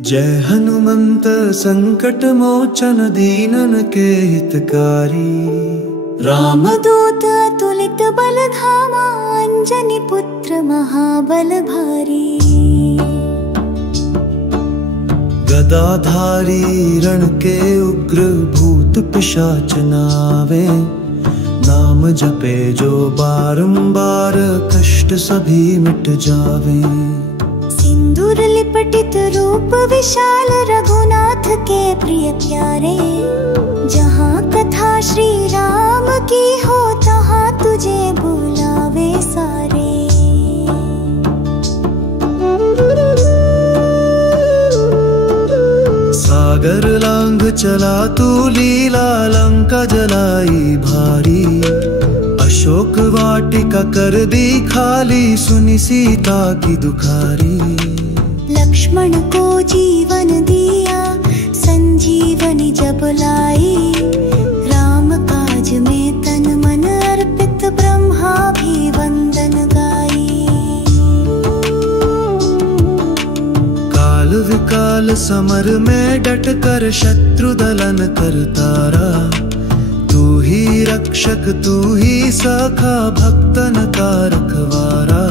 जय हनुमंत संकट मोचन दीनन के हितकारी। रामदूत अतुलित बल धामा, अंजनी पुत्र महाबल भारी। गदाधारी रण के उग्र भूत पिशाच नावे, नाम जपे जो बारंबार कष्ट सभी मिट जावे। सिंदूर लिपटित रूप विशाल, रघुनाथ के प्रिय प्यारे। जहाँ कथा श्री राम की हो, तहाँ तुझे बुलावे सारे। सागर लांघ चला तू लीला, लंका जलाई भारी। अशोक वाटिका कर दी खाली, सुनी सीता की दुखारी। लक्ष्मण को जीवन दिया, संजीवनी जब लाई। राम काज में तन मन अर्पित, ब्रह्मा भी वंदन गाई। काल विकाल समर में डट कर, शत्रु दलन कर तारा। तू ही रक्षक तू ही सखा, भक्तन का रखवारा।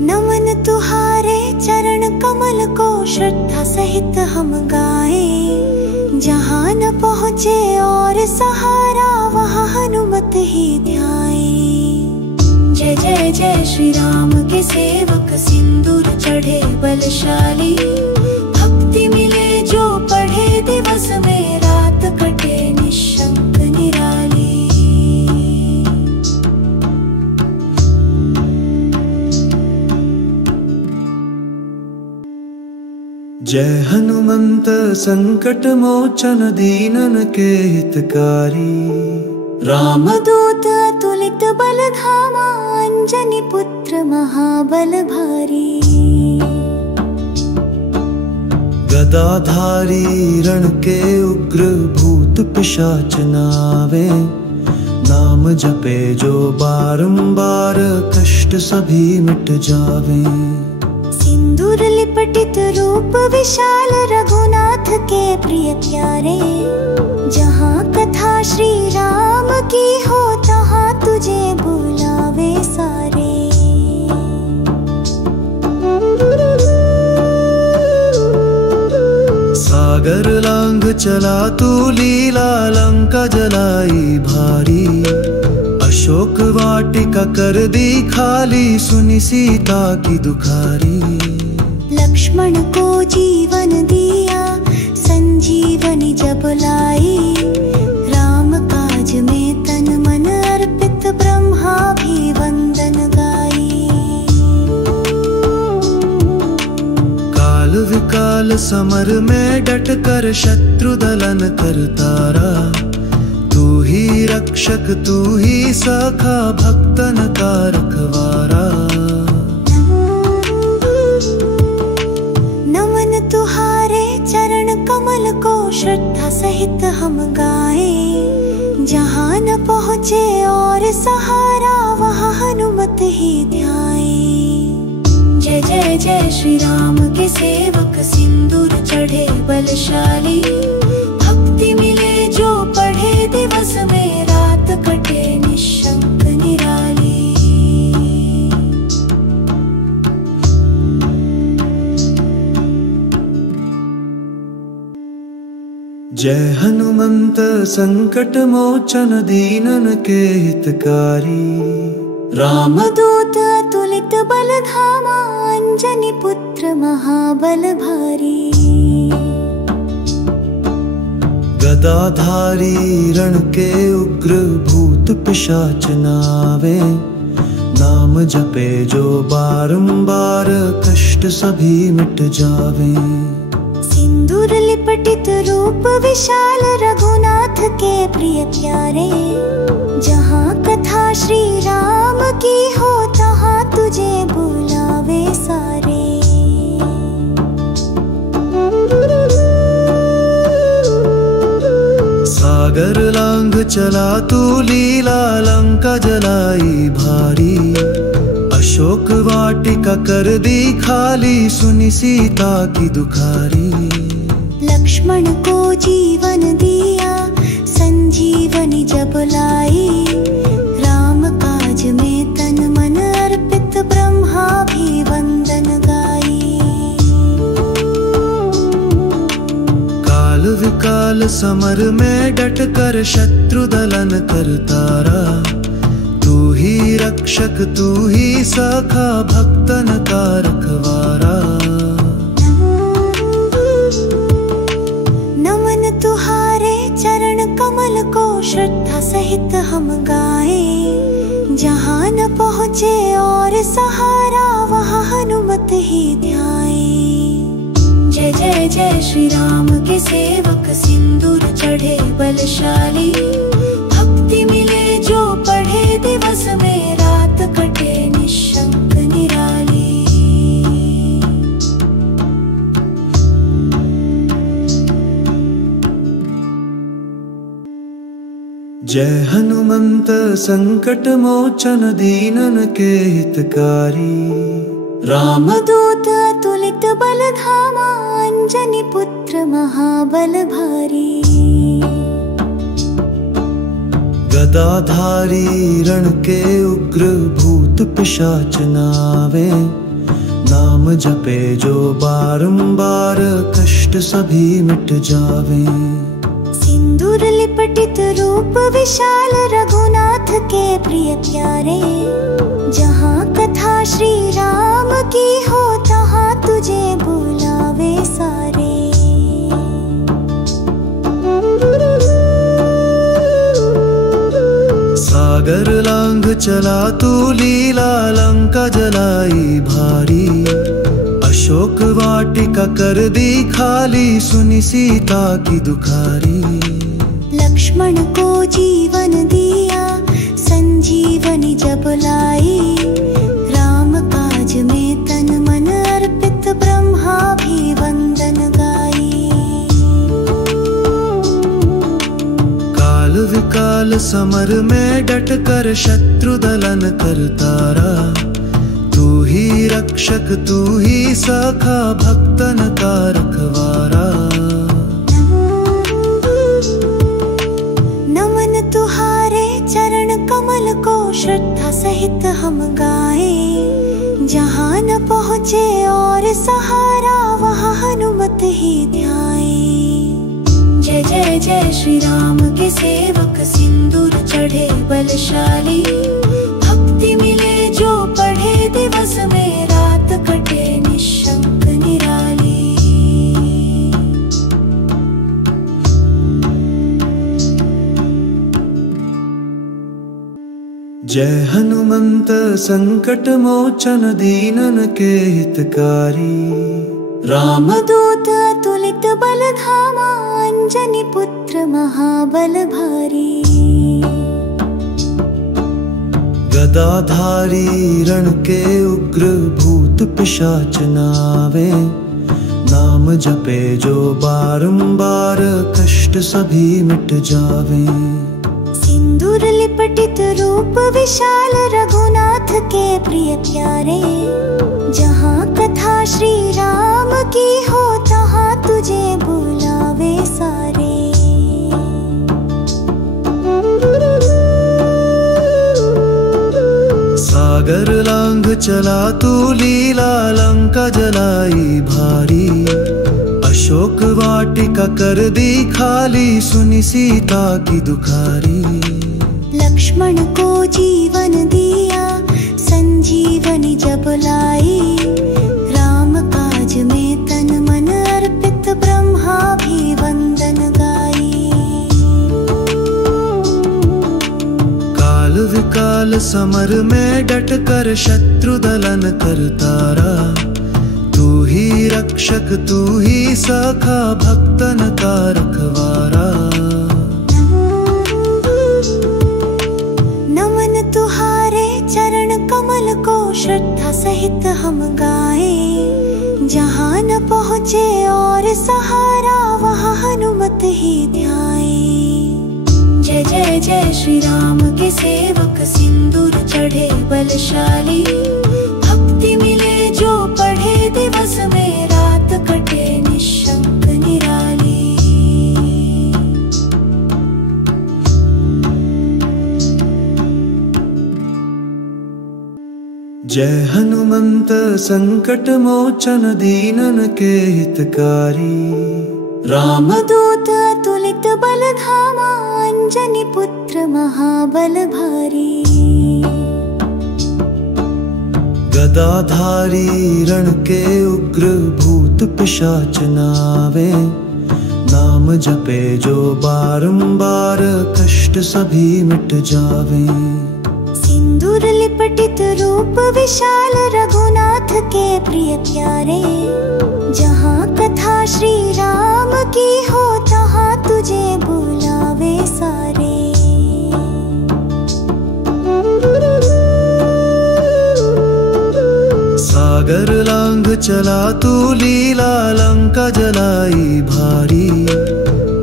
नमन तुहारे चरण कमल को, श्रद्धा सहित हम गाएं। जहाँ न पहुँचे और सहारा, वहाँ हनुमत ही ध्याएं। जय जय जय श्री राम के सेवक, सिंदूर चढ़े बलशाली। भक्ति मिले जो पढ़े, दिवस में रात कटे निशंक निराली। जय हनुमंत संकट मोचन दीनन के हितकारी। रामदूत अतुलित बल धामा, अंजनी पुत्र महाबल भारी। गदाधारी रण के उग्र भूत पिशाच नावे, नाम जपे जो बारंबार कष्ट सभी मिट जावे। सिंदूर लिपटित रूप विशाल, रघुनाथ के प्रिय प्यारे। जहाँ कथा श्री राम की हो, तहाँ तुझे बुलावे सारे। सागर लांघ चला तू लीला, लंका जलाई भारी। अशोक वाटिका कर दी खाली, सुनी सीता की दुखारी। लक्ष्मण को जीवन दिया, संजीवनी जब लाई। राम काज में तन मन अर्पित, ब्रह्मा भी वंदन गाई। काल विकाल समर में डट कर, शत्रु दलन कर तारा। तू ही रक्षक तू ही सखा, भक्तन का रखवारा। नमन तुहारे चरण कमल को, श्रद्धा सहित हम गाएं। जहाँ न पहुँचे और सहारा, वहाँ हनुमत ही ध्याएं। जय जय जय श्री राम के सेवक, सिंदूर चढ़े बलशाली। भक्ति मिले जो पढ़े, दिवस में रात कटे निशंक निराली। जय हनुमंत संकट मोचन दीनन के हितकारी। रामदूत अतुलित बल धामा, अंजनी पुत्र महाबल भारी। गदाधारी रण के उग्र भूत पिशाच नावे, नाम जपे जो बारंबार कष्ट सभी मिट जावे। सिंदूर लिपटित रूप विशाल, रघुनाथ के प्रिय प्यारे। जहाँ कथा श्री राम की हो, तहाँ तुझे बुलावे सारे। सागर लांघ चला तू लीला लंका जलाई भारी। अशोक वाटिका कर दी खाली, सुनी सीता की दुखारी। लक्ष्मण को जीवन दिया संजीवनी जब लाई, राम काज में तन मन अर्पित ब्रह्मा भी वंदन गाई। काल विकाल समर में डट कर शत्रु दलन कर तारा। तू ही रक्षक तू ही सखा भक्तन का रखवारा। नमन तुहारे चरण कमल को श्रद्धा सहित हम गाए। जहाँ न पहुँचे और सहारा वहाँ हनुमत ही ध्याए। जय जय जय श्री राम के सेवक सिंदूर चढ़े बलशाली। भक्ति मिले जो पढ़े दिवस में रात कटे निशंक निराली। जय हनुमंत संकट मोचन दीनन के हितकारी। रामदूत अतुलित बल धामा, अंजनी पुत्र महाबल भारी। गदाधारी रण के उग्र भूत पिशाच नावे। नाम जपे जो बारंबार कष्ट सभी मिट जावे। सिंदूर लिपटित रूप विशाल रघुनाथ के प्रिय प्यारे। जहाँ कथा श्री राम की हो तहाँ तुझे बुलावे सारे। सागर लांघ चला तू लीला लंका जलाई भारी। अशोक वाटिका कर दी खाली, सुनी सीता की दुखारी। लक्ष्मण को जीवन दिया संजीवनी जब लाई, राम काज में तन मन अर्पित ब्रह्मा भी वंदन गाई। काल विकाल समर में डट कर शत्रु दलन कर तारा। तू ही रक्षक तू ही सखा भक्तन का रखवारा। नमन तुहारे चरण कमल को श्रद्धा सहित हम गाए। जहाँ न पहुँचे और सहारा वहाँ हनुमत ही ध्याए। जय जय जय श्री राम के सेवक सिंदूर चढ़े बलशाली। भक्ति मिले जो पढ़े दिवस में रात कटे निशंक निराली। जय हनुमंत संकट मोचन दीनन के हितकारी। रामदूत अतुलित बल धामा, अंजनी पुत्र महाबल भारी। गदाधारी रण के उग्र भूत पिशाच नावे। नाम जपे जो बारंबार कष्ट सभी मिट जावे। सिंदूर लिपटित रूप विशाल रघुनाथ के प्रिय प्यारे। जहाँ कथा श्री राम की हो तहाँ तुझे बुलावे सारे। सागर लांघ चला तू लीला लंका जलाई भारी। अशोक वाटिका कर दी खाली, सुनी सीता की दुखारी। लक्ष्मण को जीवन दिया संजीवनी जब लाई, राम काज में तन मन अर्पित ब्रह्मा भी वंदन गाई। काल विकाल समर में डट कर शत्रु दलन कर तारा। तू ही रक्षक तू ही सखा भक्तन का रखवारा। नमन तुहारे चरण कमल को श्रद्धा सहित हम गाए। जहाँ न पहुँचे और सहारा वहाँ हनुमत ही ध्याए। जय जय जय श्री राम के सेवक सिंदूर चढ़े बलशाली। भक्ति मिले जो पढ़े दिवस में रात कटे निशंक निराली। जय हनुमंत संकट मोचन दीनन के हितकारी। रामदूत अतुलित बल धामा अंजनी पुत्र महाबल भारी। गदाधारी रण के उग्र भूत पिशाच नावे। नाम जपे जो बारंबार कष्ट सभी मिट जावे। सिंदूर लिपटित रूप विशाल रघुनाथ के प्रिय प्यारे। जहाँ कथा श्री राम की हो तहाँ तुझे बुलावे सारे। सागर लांघ चला तू लीला लंका जलाई भारी।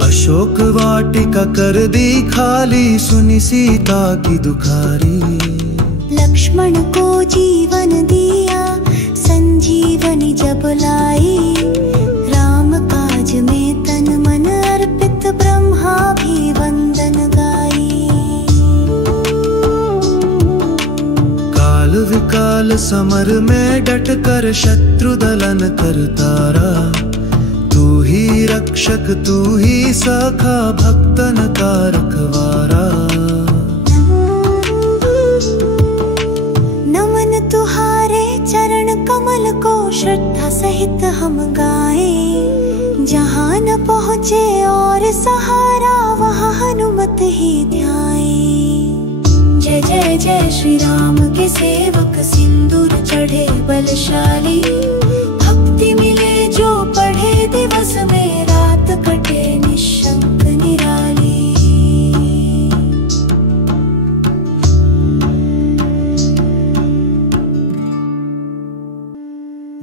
अशोक वाटिका कर दी खाली सुनी सीता की दुखारी। लक्ष्मण को जीवन दिया संजीवनी जब लाई। राम काज में तन मन अर्पित ब्रह्मा भी वंदन गाई। काल विकाल समर में डट कर शत्रु दलन कर तारा। तू ही रक्षक तू ही सखा भक्तन का रखवारा। नमन तुहारे चरण कमल को श्रद्धा सहित हम गाएं। जहाँ न पहुँचे और सहारा वहाँ हनुमत ही ध्याएं। जय जय जय श्री राम के सेवक सिंदूर चढ़े बलशाली। भक्ति मिले जो पढ़े दिवस में रात कटे निशंक निराली।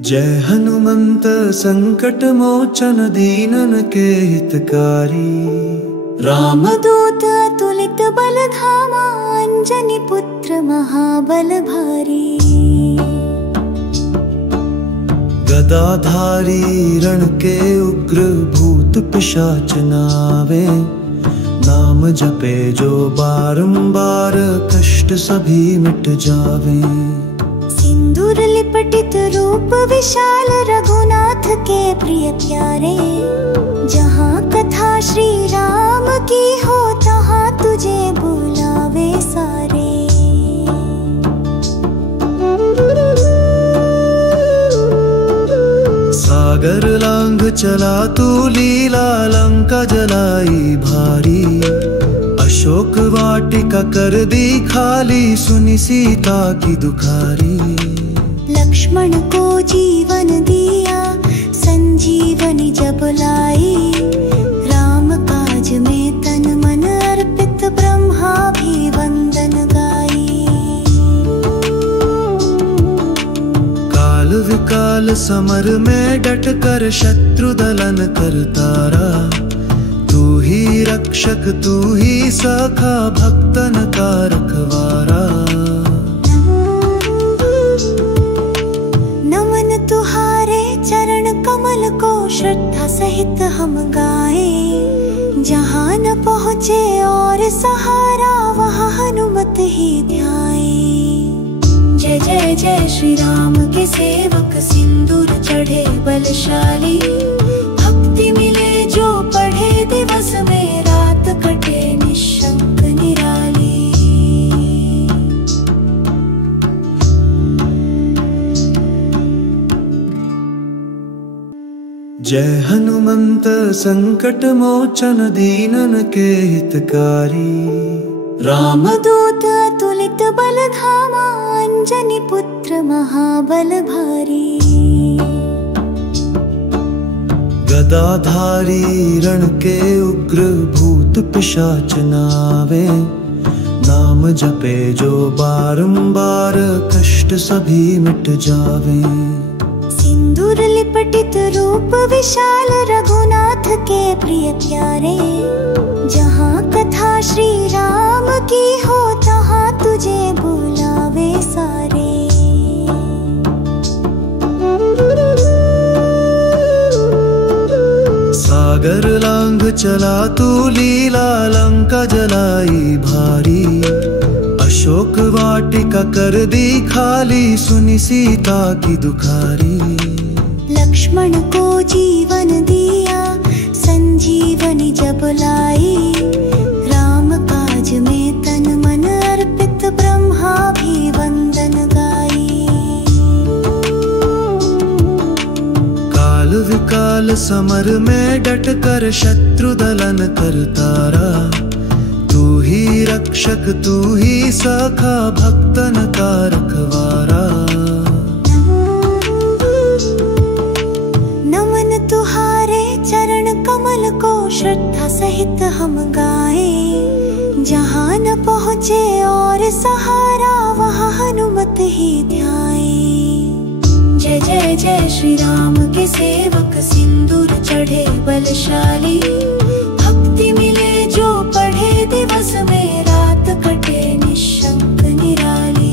जय हनुमंत संकट मोचन दीनन के हितकारी। रामदूत अतुलित बल धामा अंजनी पुत्र महाबल भारी। गदाधारी रण के उग्र भूत पिशाच नावे। नाम जपे जो बारंबार कष्ट सभी मिट जावे। सिंदूर लिपटित रूप विशाल रघुनाथ के प्रिय प्यारे। जहाँ कथा श्री राम की हो तहाँ तुझे बुलावे सारे। सागर लांघ चला तू लीला लंका जलाई भारी। अशोक वाटिका कर दी खाली सुनी सीता की दुखारी। लक्ष्मण को जीवन दिया संजीवनी जब लाई। राम काज में तन मन अर्पित ब्रह्मा भी वंदन गाई। काल विकाल समर में डट कर शत्रु दलन कर तारा। तू ही रक्षक तू ही सखा भक्तन का रखवारा। नमन तुहारे चरण कमल को श्रद्धा सहित हम गाएं। जहाँ न पहुँचे और सहारा वहाँ हनुमत ही ध्याएं। जय जय जय श्री राम के सेवक सिंदूर चढ़े बलशाली। भक्ति मिले जो पढ़े दिवस में रात कटे निशंक निराली। जय हनुमंत संकट मोचन दीनन के हितकारी। रामदूत अतुलित बल धामा अंजनी पुत्र महाबल भारी। गदाधारी रण के उग्र भूत पिशाच नावे। नाम जपे जो बारंबार कष्ट सभी मिट जावे। सिंदूर लिपटित रूप विशाल रघुनाथ के प्रिय प्यारे। जहाँ कथा श्री राम की हो तहाँ तुझे बुलावे सारे। सागर लांघ चला तू लीला लंका जलाई भारी, अशोक वाटिका कर दी खाली सुनी सीता की दुखारी। लक्ष्मण को जीवन दिया संजीवनी जब लाई, राम काज में तन मन अर्पित ब्रह्मा भी वंदन गाई। काल विकाल समर में डट कर शत्रु दलन करतारा, तू ही रक्षक तू ही सखा भक्तन का रखवारा। नमन तुहारे चरण कमल को श्रद्धा सहित हम गाएं, जहाँ न पहुँचे और सहारा वहाँ हनुमत ही ध्याएं। जय जय जय श्री राम के सेवक सिंदूर चढ़े बलशाली, भक्ति मिले जो पढ़े दिवस में रात कटे निशंक निराली।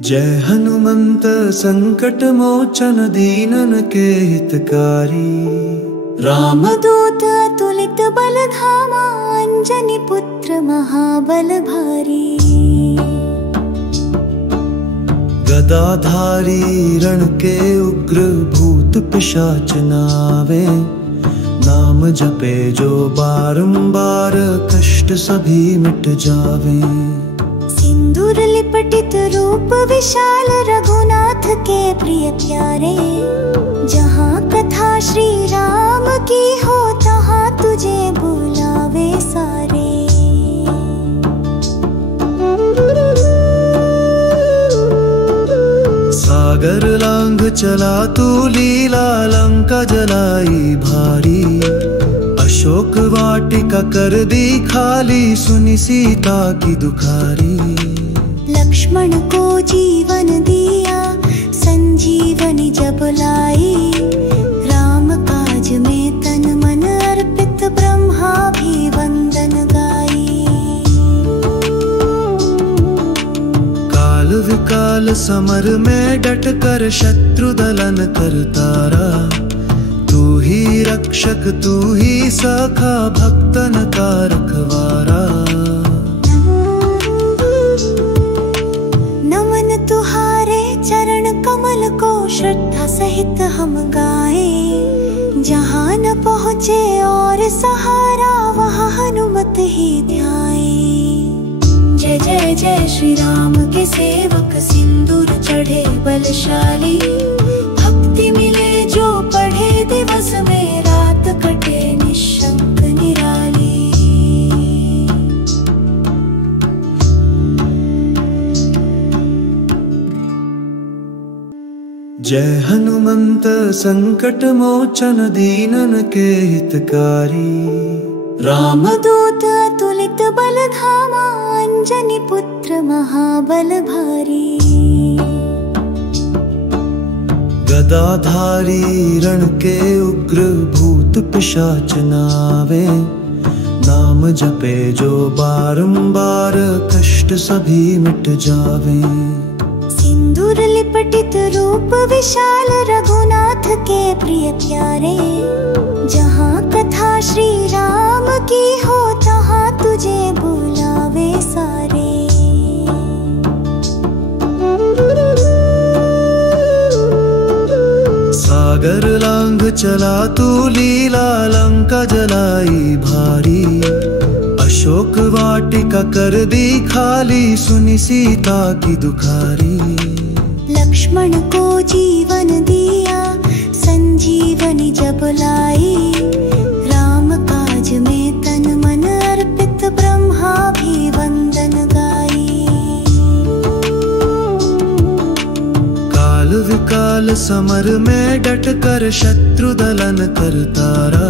जय हनुमंत संकट मोचन दीनन के हितकारी, रामदूत अतुलित बल धामा अंजनी पुत्र महाबल भारी। गदाधारी रण के उग्र भूत पिशाच नावे, नाम जपे जो बारंबार कष्ट सभी मिट जावे। सिंदूर लिपटित रूप विशाल रघुनाथ के प्रिय प्यारे, जहाँ कथा श्री राम की हो तहाँ तुझे बुलावे सारे। सागर लांघ चला तू लीला लंका जलाई भारी, अशोक वाटिका कर दी खाली सुनी सीता की दुखारी। लक्ष्मण को जीवन दिया संजीवनी जब लाई, राम काज में तन मन अर्पित ब्रह्मा भी वंदन गाई। काल विकाल समर में डट कर शत्रु दलन करतारा, तू ही रक्षक तू ही सखा भक्तन का रखवारा। नमन तुहारे चरण कमल को श्रद्धा सहित हम गाएं, जहाँ न पहुँचे और सहारा वहाँ हनुमत ही ध्याएं। जय जय जय श्री राम के सेवक सिंदूर चढ़े बलशाली, भक्ति मिले जो पढ़े दिवस में रात कटे निशंक निराली। जय हनुमंत संकट मोचन दीनन के हितकारी, रामदूत अतुलित बल धामा अंजनी पुत्र महाबल भारी। गदाधारी रण के उग्र भूत पिशाच नावे, नाम जपे जो बारंबार कष्ट सभी मिट जावे। सिंदूर लिपटित रूप विशाल रघुनाथ के प्रिय प्यारे, जहाँ कथा श्री राम की हो तहाँ तुझे बुलावे सारे। सागर लांघ चला तू लीला लंका जलाई भारी, अशोक वाटिका कर दी खाली सुनी सीता की दुखारी। लक्ष्मण को जीवन दिया संजीवनी जब लाई, राम काज में तन मन अर्पित ब्रह्मा भी वंदन गाई। काल विकाल समर में डट कर शत्रु दलन करतारा,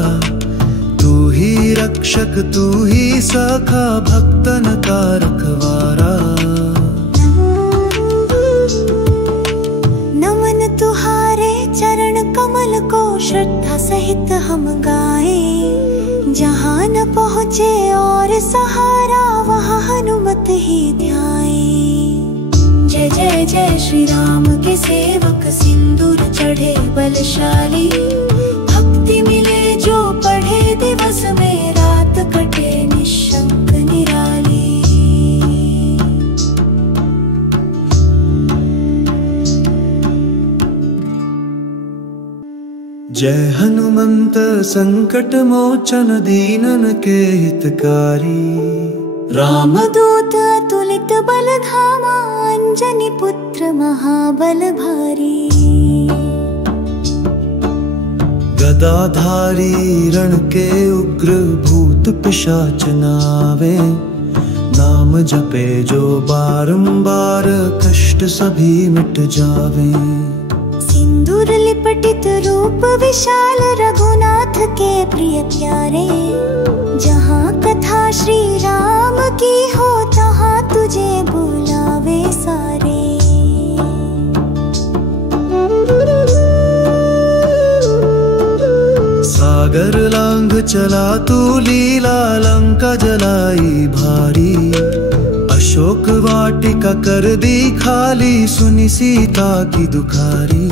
तू ही रक्षक तू ही सखा भक्तन का रखवारा। नमन तुहारे श्रद्धा सहित हम गाएं। जहाँ न पहुँचे और सहारा वहाँ हनुमत ही ध्याएं। जय जय जय श्री राम के सेवक सिंदूर चढ़े बलशाली। भक्ति मिले जो पढ़े दिवस में रात कटे निशंक निराली। जय हनुमंत संकट मोचन दीनन के हितकारी। रामदूत अतुलित बल धामा अंजनी पुत्र महाबल भारी। गदाधारी रण के उग्र भूत पिशाच नावे। नाम जपे जो बारंबार कष्ट सभी मिट जावे। सिंदूर लिपटित रूप विशाल रघुनाथ के प्रिय प्यारे। जहाँ कथा श्री राम की हो तहाँ तुझे बुलावे सारे। सागर लांघ चला तू लीला लंका जलाई भारी। अशोक वाटिका कर दी खाली सुनी सीता की दुखारी।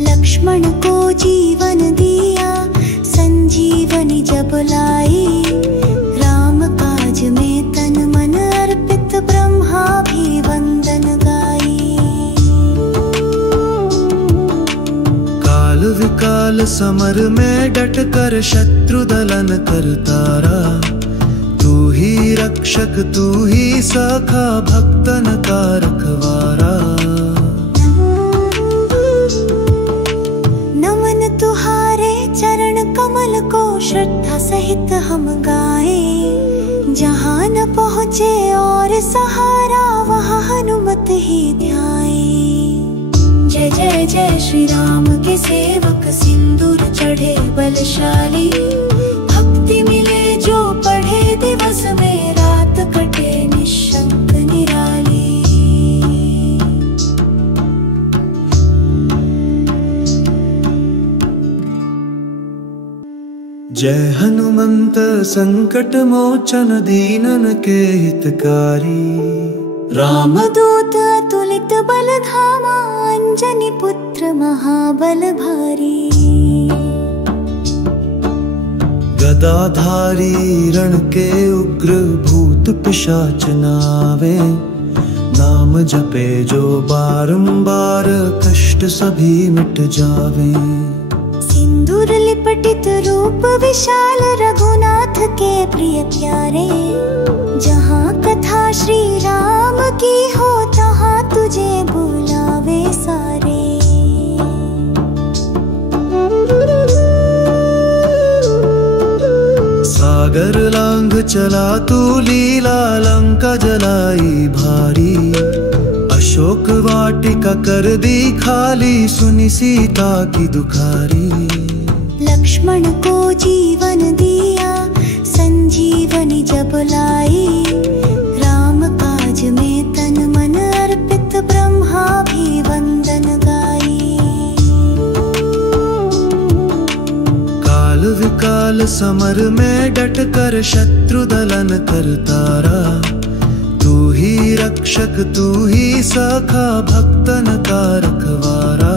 लक्ष्मण को जीवन दिया संजीवनी जब लाई। राम काज में तन मन अर्पित ब्रह्मा भी वंदन गाई। काल विकाल समर में डट कर शत्रु दलन कर तारा। तू ही रक्षक तू ही सखा भक्तन का रखवारा। नमन तुहारे चरण कमल को श्रद्धा सहित हम गाएं। जहाँ न पहुँचे और सहारा वहाँ हनुमत ही ध्याएं। जय जय जय श्री राम के सेवक सिंदूर चढ़े बलशाली। भक्ति मिले जो पढ़े दिवस में रात कटे निशंक निराली। जय हनुमंत संकट मोचन दीनन के हितकारी। रामदूत अतुलित बल धामा अंजनी पुत्र महाबल भारी। गदाधारी रण के उग्र भूत पिशाच नावे। नाम जपे जो बारंबार कष्ट सभी मिट जावे। सिंदूर लिपटित रूप विशाल रघुनाथ के प्रिय प्यारे। जहाँ कथा श्री राम की हो तहाँ तुझे बुलावे सारे। सागर लांघ चला तू लीला लंका जलाई भारी। अशोक वाटिका कर दी खाली सुनी सीता की दुखारी। लक्ष्मण को जीवन दिया संजीवनी जब लाई। राम काज में तन मन अर्पित ब्रह्मा भी वंदन गाई। काल विकाल समर में डट कर शत्रु दलन कर तारा। तू ही रक्षक तू ही सखा भक्तन का रखवारा।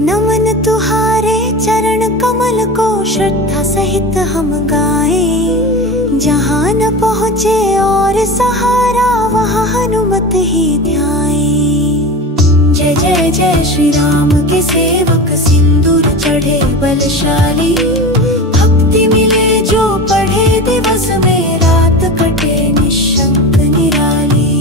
नमन तुहारे चरण कमल को श्रद्धा सहित हम गाएं। जहाँ न पहुँचे और सहारा वहाँ हनुमत ही ध्याएं। जय जय जय श्री राम के सेवक सिंदूर चढ़े बलशाली। भक्ति मिले जो पढ़े दिवस में रात कटे निशंक निराली।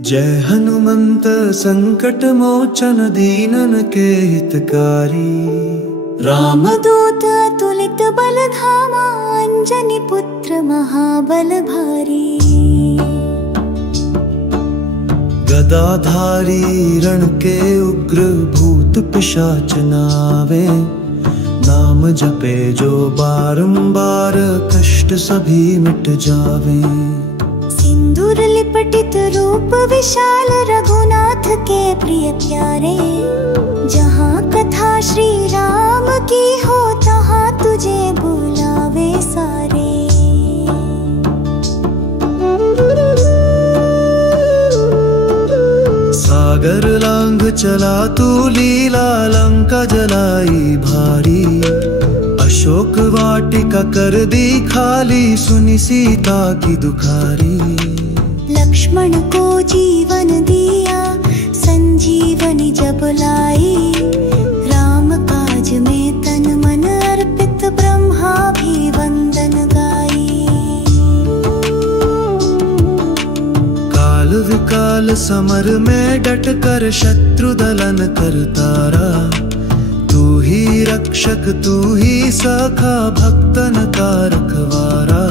जय हनुमंत संकट मोचन दीनन के हितकारी। रामदूत अतुलित बल धामा अंजनी पुत्र महाबल भारी। गदाधारी रण के उग्र भूत पिशाच नावे। नाम जपे जो बारंबार कष्ट सभी मिट जावे। सिंदूर लिपटित रूप विशाल रघुनाथ के प्रिय प्यारे, जहाँ कथा श्री राम की हो तहाँ तुझे बुलावे सारे। सागर लांघ चला तू लीला लंका जलाई भारी, अशोक वाटिका कर दी खाली सुनी सीता की दुखारी। लक्ष्मण को जीवन दिया संजीवनी जब लाई, राम काज में तन मन अर्पित ब्रह्मा भी वंदन गाई। काल विकाल समर में डट कर शत्रु दलन कर तारा, तू ही रक्षक तू ही सखा भक्तन का रखवारा।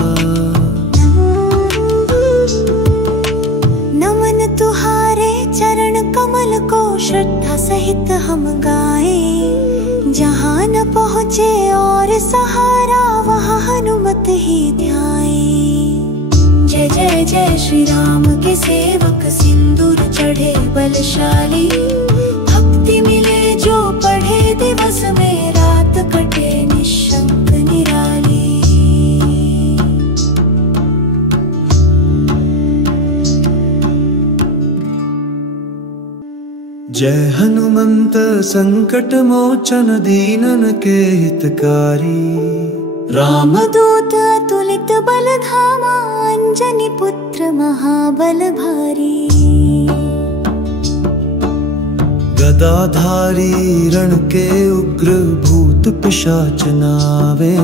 नमन तुहारे चरण कमल को श्रद्धा सहित हम गाए, जहाँ न पहुँचे और सहारा वहाँ हनुमत ही ध्याए। जय जय जय श्री राम के सेवक सिंदूर चढ़े बलशाली, भक्ति मिले जो पढ़े दिवस में रात कटे निशंक निराली। जय हनुमंत संकट मोचन दीनन के हितकारी, रामदूत अतुलित बल धामा, अंजनी पुत्र महाबल भारी। गदाधारी रण के उग्र भूत पिशाच नावे,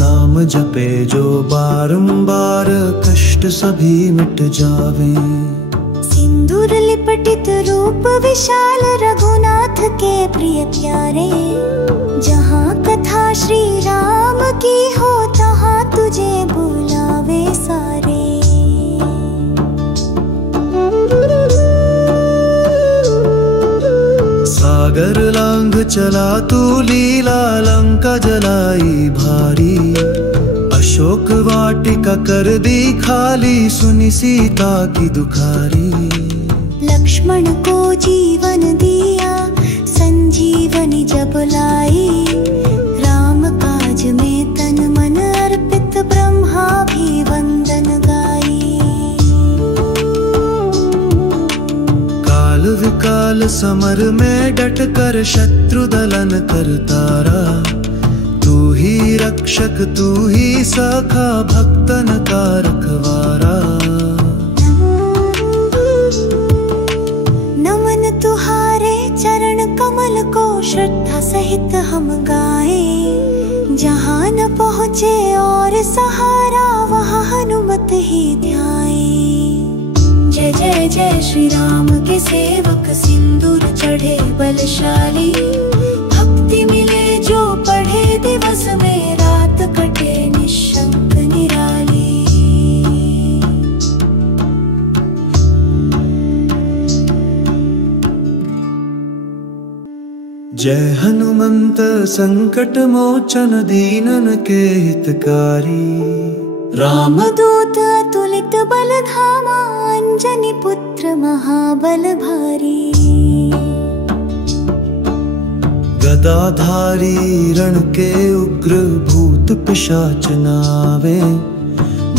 नाम जपे जो बारंबार कष्ट सभी मिट जावे। सिंदूर लिपटित रूप विशाल रघुनाथ के प्रिय प्यारे, जहाँ कथा श्री राम की हो तहाँ तुझे बुलावे सारे। सागर लांघ चला तू लीला लंका जलाई भारी, अशोक वाटिका कर दी खाली सुनी सीता की दुखारी। लक्ष्मण को जीवन दिया संजीवनी जब लाई, राम काज में तन मन अर्पित ब्रह्मा भी वंदन गाई। काल विकाल समर में डट कर शत्रु दलन कर तारा, तू ही रक्षक तू ही सखा भक्तन का रखवारा। नमन तुहारे चरण कमल को श्रद्धा सहित हम गाए, जहाँ न पहुँचे और सहारा वहाँ हनुमत ही ध्याए। जय जय जय श्री राम के सेवक सिंदूर चढ़े बलशाली, भक्ति मिले जो पढ़े दिवस में रात कटे निशंक निराली। जय हनुमंत संकट मोचन दीनन के हितकारी, रामदूत अतुलित बल धामा, अंजनी पुत्र महाबल भारी। गदाधारी रण के उग्र भूत पिशाच नावे,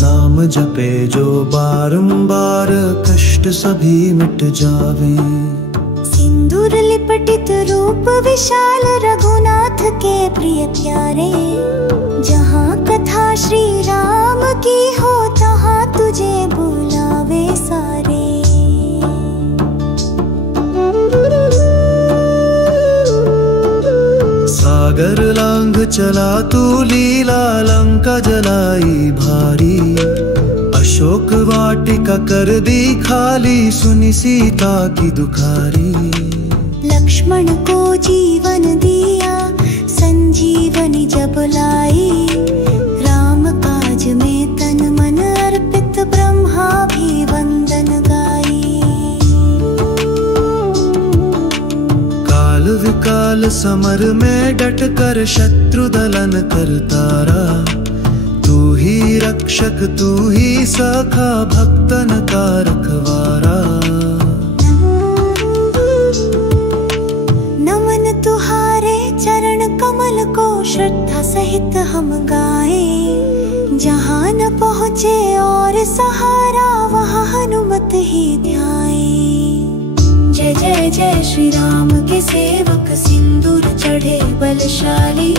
नाम जपे जो बारंबार कष्ट सभी मिट जावे। सिंदूर लिपटित रूप विशाल रघुनाथ के प्रिय प्यारे, जहाँ कथा श्री राम की हो तहाँ तुझे बुलावे सारे। सागर लांघ चला तू लीला लंका जलाई भारी, अशोक वाटिका कर दी खाली सुनी सीता की दुखारी। लक्ष्मण को जीवन दिया संजीवनी जब लाई, राम काज में तन मन अर्पित ब्रह्मा भी वंदन गाई। काल विकाल विकाल समर में डट कर शत्रु दलन करतारा। तू ही रक्षक तू ही सखा भक्तन का रखवारा। नमन तुहारे चरण कमल को श्रद्धा सहित हम गाए। जहाँ न पहुँचे और सहारा वहाँ हनुमत ही ध्याए। जय जय जय श्री राम के सेवक सिंदूर चढ़े बलशाली।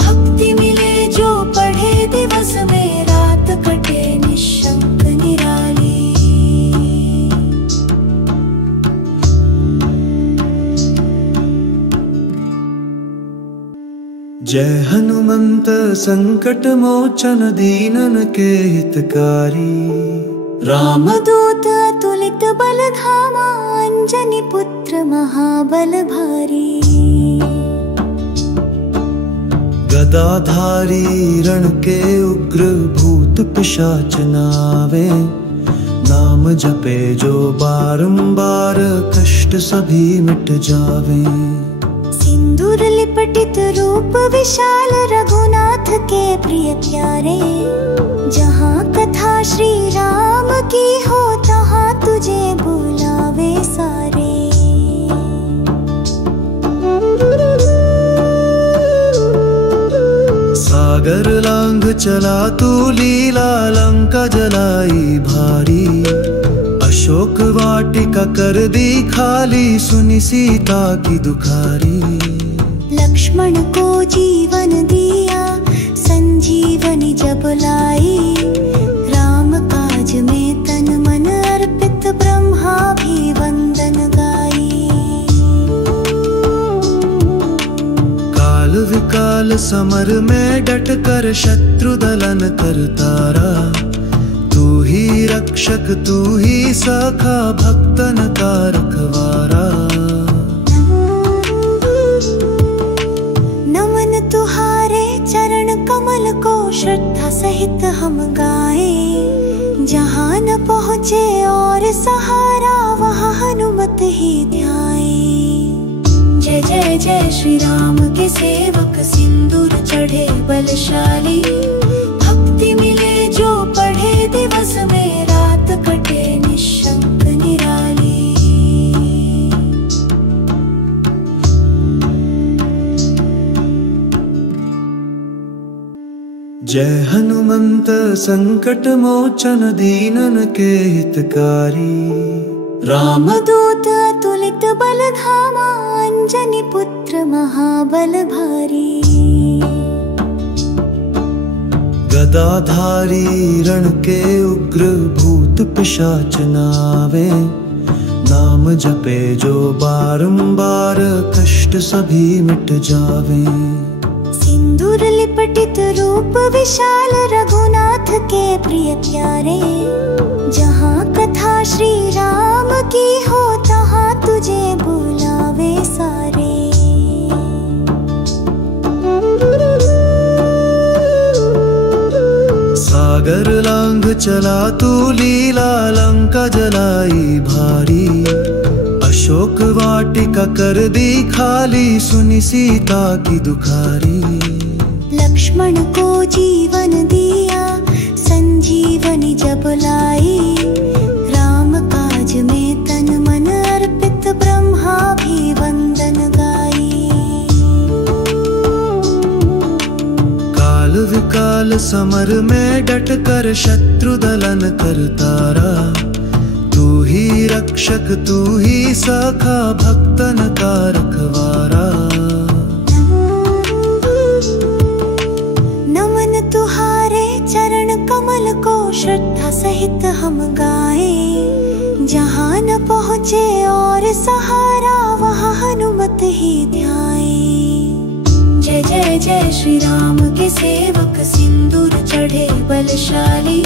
भक्ति मिले जो पढ़े दिवस में रात कटे निशंक निराली। जय हनुमंत संकट मोचन दीनन के हितकारी। रामदूत अतुलित बल धामा अंजनी पुत्र महाबल भारी। गदाधारी रण के उग्र भूत पिशाच नावे। नाम जपे जो बारंबार कष्ट सभी मिट जावे। सिंदूर लिपटित रूप विशाल रघुनाथ के प्रिय प्यारे। जहाँ कथा श्री राम की हो तहाँ तुझे बुलावे सारे। सागर लांघ चला तू लीला लंका जलाई भारी। अशोक वाटिका कर दी खाली सुनी सीता की दुखारी। लक्ष्मण को जीवन दिया संजीवनी जब लाई। राम काज में तन मन अर्पित ब्रह्मा भी वंदन गाई। काल विकाल समर में डट कर शत्रु दलन करतारा। तू ही रक्षक तू ही सखा भक्तन का रखवारा। नमन तुहारे चरण कमल को श्रद्धा सहित हम गाए। जहाँ न पहुँचे और सहारा वहाँ हनुमत ही ध्याए। जय जय जय श्री राम के सेवक सिंदूर चढ़े बलशाली। भक्ति मिले जो पढ़े दिवस में रात कटे निशंक निराली। जय हनुमंत संकट मोचन दीनन के हितकारी। रामदूत अतुलित बल धामा अंजनी पुत्र महाबल भारी। गदाधारी रण के उग्र भूत पिशाच नावे। नाम जपे जो बारंबार कष्ट सभी मिट जावे। सिंदूर लिपटित रूप विशाल रघुनाथ के प्रिय प्यारे। जहाँ कथा श्री राम की हो तहाँ तुझे बुलावे सारे। सागर लांघ चला तू लीला लंका जलाई भारी। अशोक वाटिका कर दी खाली सुनी सीता की दुखारी। लक्ष्मण को जीवन दिया संजीवनी जब लाई। राम काज में तन मन अर्पित ब्रह्मा भी वंदन गाई। काल विकाल समर में डट कर शत्रु दलन करतारा। तू ही रक्षक तू ही सखा भक्तन का रखवारा। नमन तुहारे चरण कमल को श्रद्धा सहित हम गाए। जहाँ न पहुँचे और सहारा वहाँ हनुमत ही ध्याए। जय जय जय श्री राम के सेवक सिंदूर चढ़े बलशाली।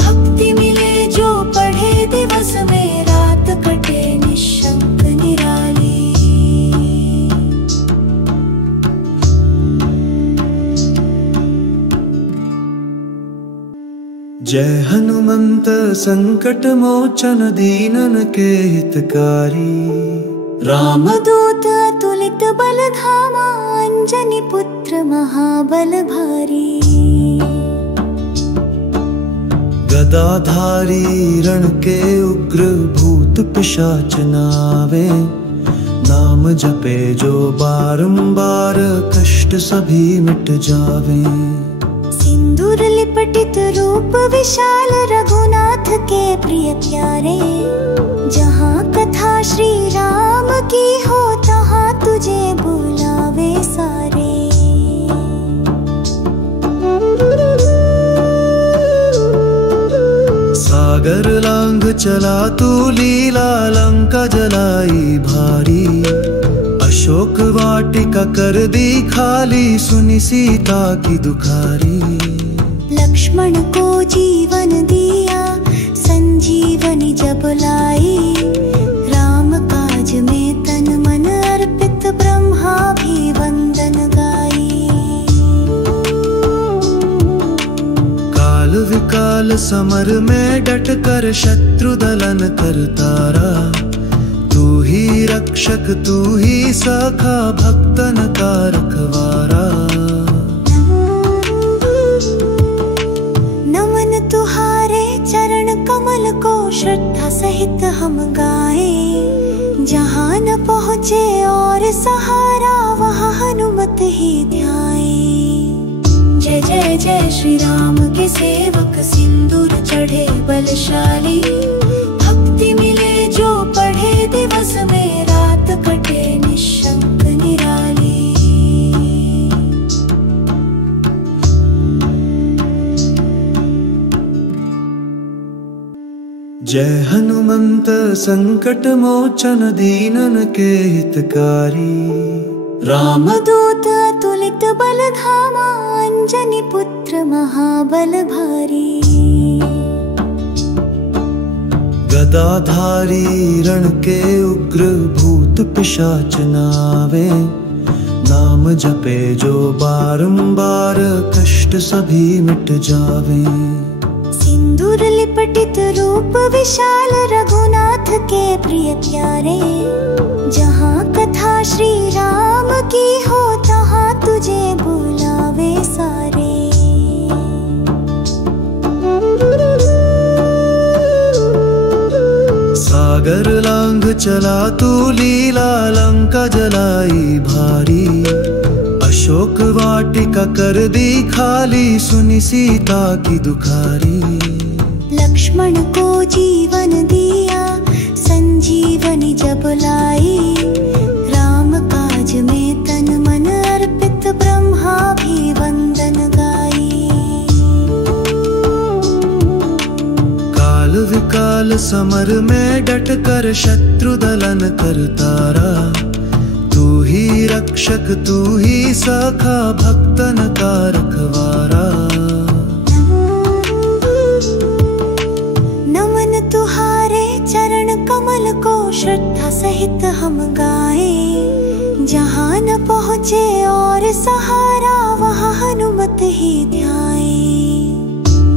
भक्ति मिले जो पढ़े दिवस में रात कटे निशंक निराली। जय हनुमंत संकट मोचन दीनन के हितकारी। रामदूत अतुलित बल धामा, अंजनी पुत्र महाबल भारी। गदाधारी रण के उग्र भूत पिशाच नावे, नाम जपे जो बारंबार कष्ट सभी मिट जावे। सिंदूर लिपटित रूप विशाल, रघुनाथ के प्रिय प्यारे। जहाँ कथा श्री राम की हो, तहाँ तुझे बुलावे सारे। सागर लांघ चला तू लीला, लंका जलाई भारी। अशोक वाटिका कर दी खाली, सुनी सीता की दुखारी। लक्ष्मण को जीवन दिया, संजीवनी जब लाई। राम काज में तन मन अर्पित, ब्रह्मा भी वंदन गाई। काल विकाल समर में डट कर, शत्रु दलन कर तारा। तू ही रक्षक तू ही सखा, भक्तन का रखवारा। नमन तुहारे चरण कमल को, श्रद्धा सहित हम गाए। जहाँ न पहुँचे और सहारा, वहाँ हनुमत ही ध्याए। जय जय जय श्री राम के सेवक, सिंदूर चढ़े बलशाली। भक्ति मिले जो पढ़े, दिवस में रात कटे निशंक निराली। जय हनुमंत संकट मोचन, दीनन के हितकारी। रामदूत अतुलित बल धामा, अंजनी पुत्र महाबल भारी। गदाधारी रण के उग्र भूत पिशाच नावे, नाम जपे जो बारंबार कष्ट सभी मिट जावे। सिंदूर लिपटित रूप विशाल, रघुनाथ के प्रिय प्यारे। जहाँ कथा श्री राम की हो, तहाँ तुझे बुलावे सारे। सागर लांघ चला तू लीला, लंका जलाई भारी। अशोक वाटिका कर दी खाली, सुनी सीता की दुखारी। लक्ष्मण को जीवन दिया, संजीवनी जब लाई। राम काज में तन मन अर्पित, ब्रह्मा भी वंदन गाई। काल विकाल समर में डट कर, शत्रु दलन कर तारा। तू ही रक्षक तू ही सखा, भक्तन का रखवारा। नमन तुहारे चरण कमल को, श्रद्धा सहित हम गाए। जहाँ न पहुँचे और सहारा, वहाँ हनुमत ही ध्याए।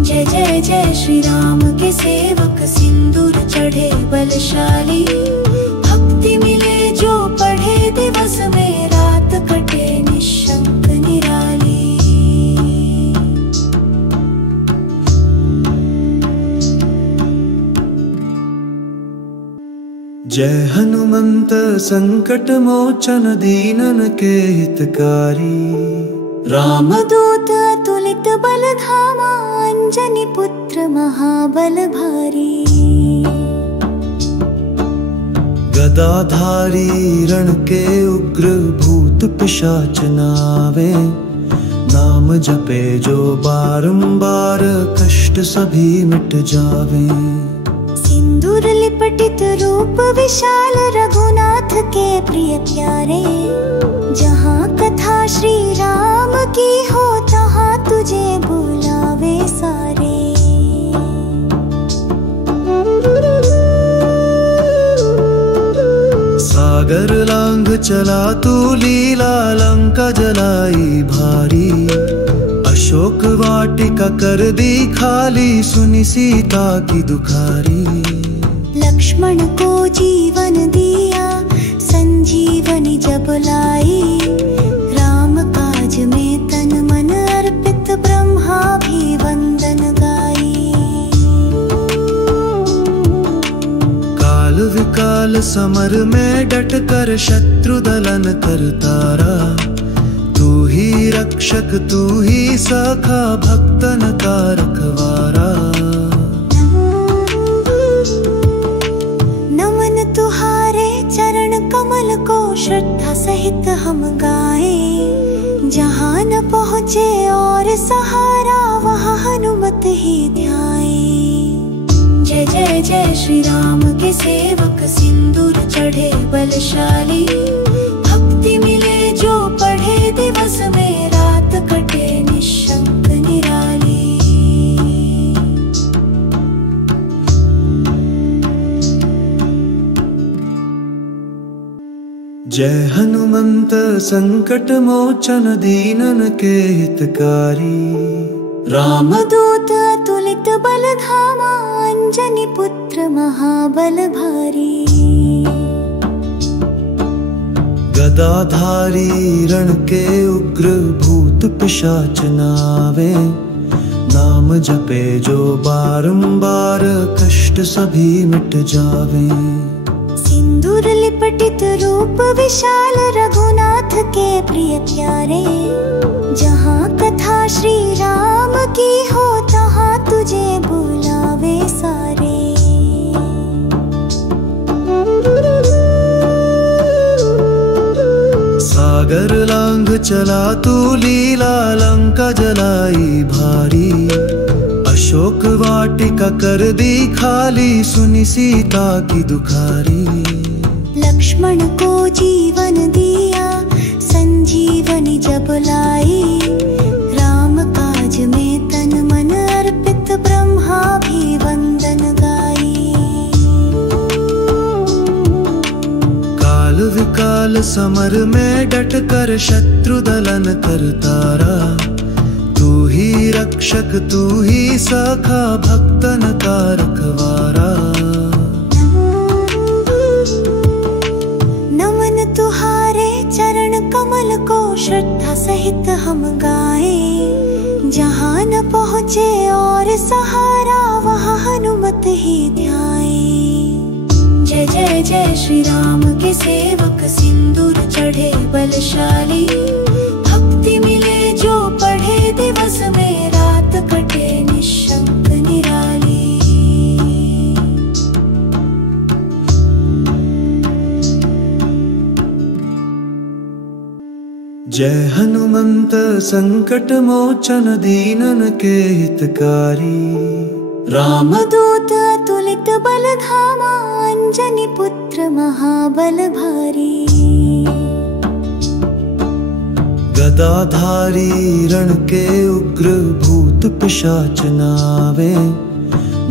जय जय जय श्री राम के सेवक, सिंदूर चढ़े बलशाली। भक्ति मिले जो पढ़े, दिवस में रात कटे निशंक निराली। जय हनुमंत संकट मोचन, दीनन के हितकारी। रामदूत अतुलित बल धामा, अंजनी पुत्र महाबल भारी। गदाधारी रण के उग्र भूत पिशाच नावे, नाम जपे जो बारंबार कष्ट सभी मिट जावे। सिंदूर लिपटित रूप विशाल, रघुनाथ के प्रिय प्यारे। जहाँ कथा श्री राम की हो, तहाँ तुझे बुलावे सारे। सागर लांघ चला तू लीला, लंका जलाई भारी। अशोक वाटिका कर दी खाली, सुनी सीता की दुखारी। लक्ष्मण को जीवन दिया, काल विकाल समर में डट कर शत्रु दलन करतारा। तू ही रक्षक तू ही सखा भक्तन का रखवारा। नमन तुहारे चरण कमल को श्रद्धा सहित हम गाए। जहाँ न पहुँचे और सहारा वहाँ हनुमत ही ध्याए। जय जय जय श्री राम के सेवक सिंदूर चढ़े बलशाली। भक्ति मिले जो पढ़े दिवस में रात कटे निशंक निराली। जय हनुमंत संकट मोचन दीनन के हितकारी। रामदूत अतुलित बल धामा अंजनी पुत्र महाबल भारी। गदाधारी रण के उग्र भूत पिशाच नावे। नाम जपे जो बारंबार कष्ट सभी मिट जावे। सिंदूर लिपटित रूप विशाल रघुनाथ के प्रिय प्यारे। जहाँ कथा श्री राम की हो तहाँ तुझे बुलावे सारे। सागर लांघ चला तू लीला लंका जलाई भारी। अशोक वाटिका कर दी खाली सुनी सीता की दुखारी। लक्ष्मण को जीवन दिया संजीवनी जब लाई। राम काज में तन मन अर्पित ब्रह्मा भी वंदन गाई। काल विकाल समर में डट कर शत्रु दलन करतारा। तू ही रक्षक तू ही सखा भक्तन का रखवारा। नमन तुहारे चरण कमल को श्रद्धा सहित हम गाए। जहाँ न पहुँचे और सहारा वहाँ हनुमत ही ध्याए। जय जय जय श्री राम के सेवक सिंदूर चढ़े बलशाली। भक्ति मिले जो पढ़े दिवस में रात कटे निशंक निराली। जय हनुमंत संकट मोचन दीनन के हितकारी। रामदूत अतुलित बल धामा अंजनी पुत्र महाबल भारी। गदाधारी रण के उग्र भूत पिशाच नावे।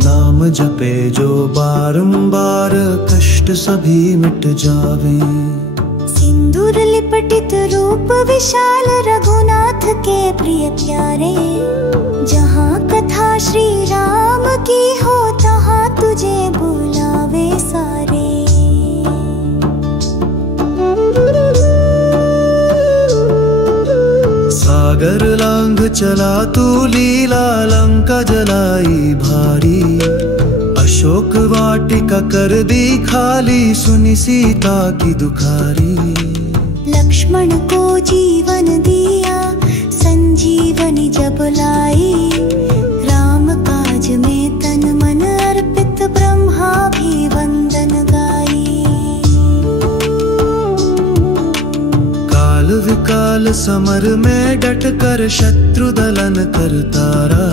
नाम जपे जो बारंबार कष्ट सभी मिट जावे। सिंदूर लिपटित रूप विशाल रघुनाथ के प्रिय प्यारे। जहाँ कथा श्री राम की हो तहाँ तुझे बुलावे सारे। सागर लांघ चला तू लीला लंका जलाई भारी। अशोक वाटिका कर दी खाली सुनी सीता की दुखारी। लक्ष्मण को जीवन दिया संजीवनी जब लाई। राम काज में तन मन अर्पित ब्रह्मा भी वंदन गाई। काल विकाल समर में डट कर शत्रु दलन करतारा।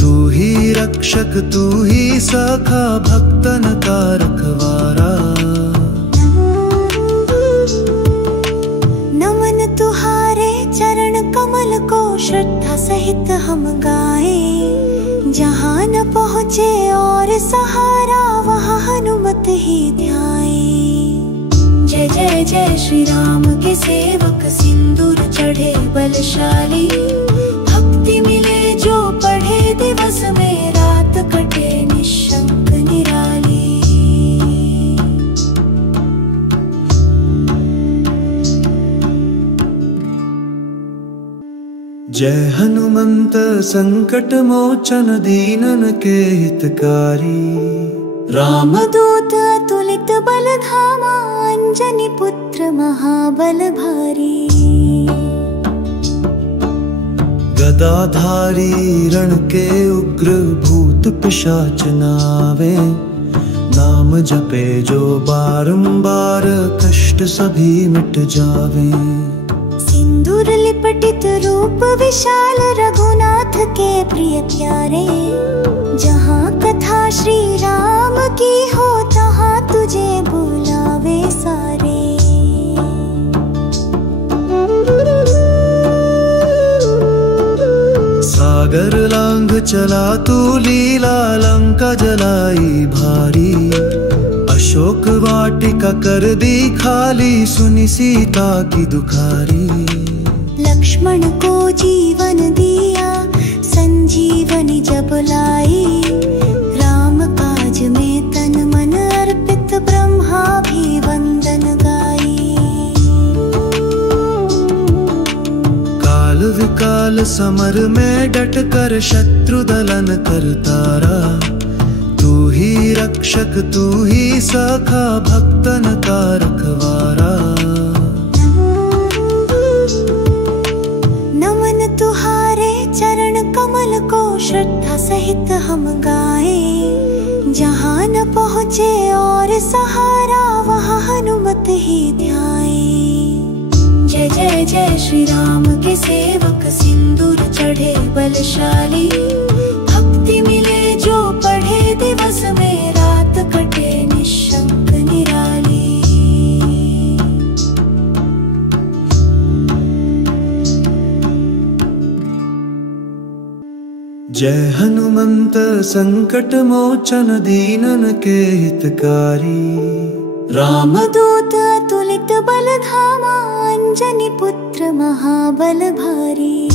तू ही रक्षक तू ही सखा भक्तन का रखवारा। नमन तुहारे चरण कमल को श्रद्धा सहित हम गाए। जहाँ न पहुँचे और सहारा वहाँ हनुमत ही ध्याए। जय जय जय श्री राम के सेवक सिंदूर चढ़े बलशाली। भक्ति मिले जो पढ़े दिवस में रात कटे निशंक निराली। जय हनुमंत संकट मोचन दीनन के हितकारी। रामदूत अतुलित बलधामा, अंजनी पुत्र महाबल भारी। गदाधारी रण के उग्र भूत पिशाच नावे, नाम जपे जो बारंबार कष्ट सभी मिट जावे। सिंदूर लिपटित रूप विशाल, रघुनाथ के प्रिय प्यारे। जहाँ कथा श्री राम की हो, तहाँ तुझे बुलावे सारे। सागर लांघ चला तू लीला, लंका जलाई भारी। अशोक वाटिका कर दी खाली, सुनी सीता की दुखारी। लक्ष्मण को जीवन दिया, संजीवनी जब लाई। राम काज में तन मन अर्पित, ब्रह्मा भी वंदन गाई। काल विकाल समर में डट कर, शत्रु दलन करतारा। तू ही रक्षक तू ही सखा, भक्तन का रखवारा। नमन तुहारे चरण कमल को, श्रद्धा सहित हम गाएं। जहाँ न पहुँचे और सहारा, वहाँ हनुमत ही ध्याएं। जय जय जय श्री राम के सेवक, सिंदूर चढ़े बलशाली। भक्ति मिले जो पढ़े, दिवस में रात कटे निशंक निराली। जय हनुमंत संकट मोचन, दीनन के हितकारी। रामदूत अतुलित बलधामा, अंजनी पुत्र महाबल भारी।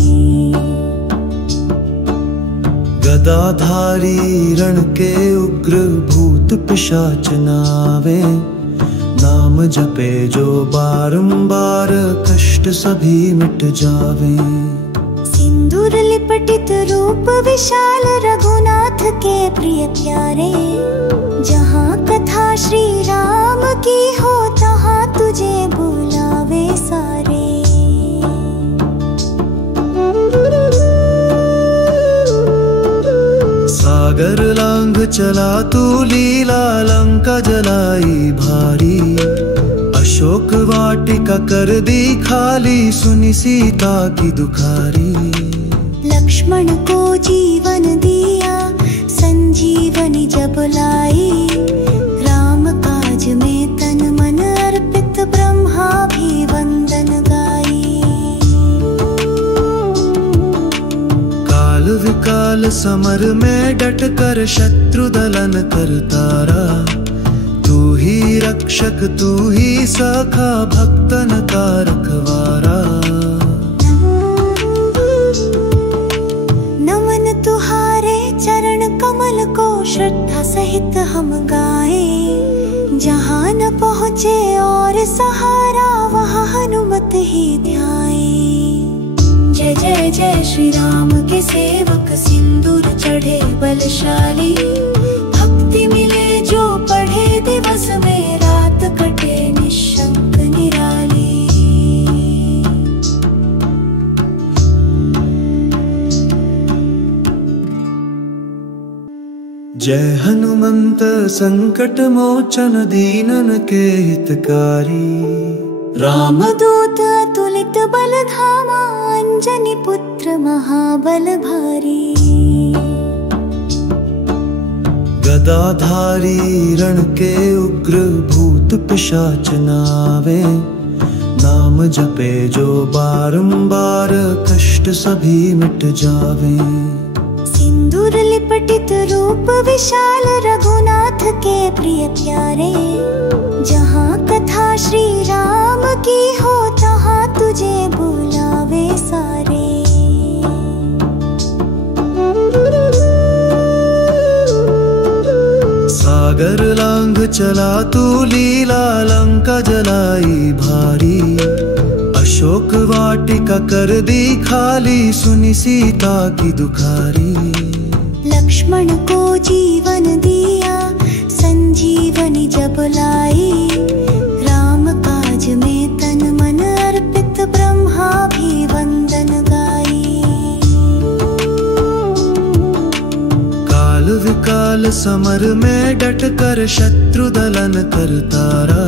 गदाधारी रण के उग्र भूत पिशाच नावे, नाम जपे जो बारंबार कष्ट सभी मिट जावे। सिंदूर लिपटित रूप विशाल, रघुनाथ के प्रिय प्यारे। जहाँ कथा श्री राम की हो, तहाँ तुझे बुलावे सारे। सागर लांघ चला तू लीला, लंका जलाई भारी। अशोक वाटिका कर दी खाली, सुनी सीता की दुखारी। लक्ष्मण को जीवन दिया, संजीवनी जब लाई। राम काज में तन मन अर्पित, ब्रह्मा भी वंदन गाई। काल विकाल समर में डट कर, शत्रु दलन करतारा। तू ही रक्षक तू ही सखा, भक्तन का रखवारा। नमन तुहारे चरण कमल को, श्रद्धा सहित हम गाएं। जहाँ न पहुँचे और सहारा, वहाँ हनुमत ही ध्याएं। जय जय जय श्री राम के सेवक, सिंदूर चढ़े बलशाली। भक्ति मिले जो पढ़े, दिवस में रात कटे निशंक निराली। जय हनुमंत संकट मोचन, दीनन के हितकारी। रामदूत अतुलित बलधामा, अंजनी पुत्र महाबल भारी। गदाधारी रण के उग्र भूत पिशाच नावे, नाम जपे जो बारंबार कष्ट सभी मिट जावे। सिंदूर लिपटित रूप विशाल, रघुनाथ के प्रिय प्यारे। जहाँ कथा श्री राम की हो, तहाँ तुझे बुलावे सारे। सागर लांघ चला तू लीला, लंका जलाई भारी। अशोक वाटिका कर दी खाली, सुनी सीता की दुखारी। लक्ष्मण को जीवन दिया, संजीवनी जब लाई, राम काज में तन मन अर्पित ब्रह्मा भी वंदन गाई। काल विकाल समर में डट कर शत्रु दलन करतारा,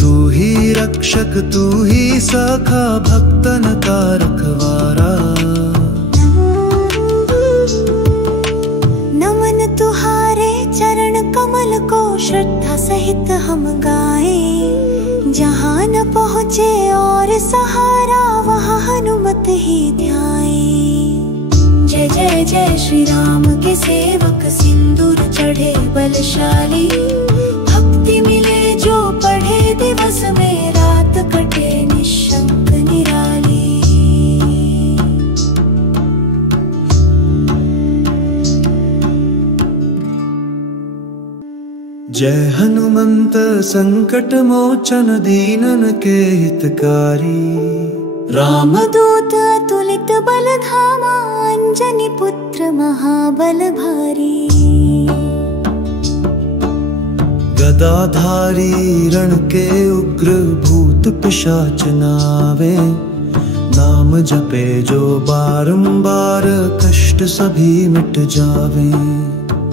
तू ही रक्षक तू ही सखा भक्तन का रखवारा। नमन तुहारे चरण कमल को श्रद्धा सहित हम गाएं, जहाँ न पहुँचे और सहारा वहाँ हनुमत ही ध्याएं। जय जय जय श्री राम के सेवक सिंदूर चढ़े बलशाली, भक्ति मिले जो पढ़े दिवस में रात कटे निशंक निराली। जय हनुमंत संकट मोचन दीनन के हितकारी, रामदूत अतुलित बल धामा, अंजनी पुत्र महाबल भारी। गदाधारी रण के उग्र भूत पिशाच नावे, नाम जपे जो बारंबार कष्ट सभी मिट जावे।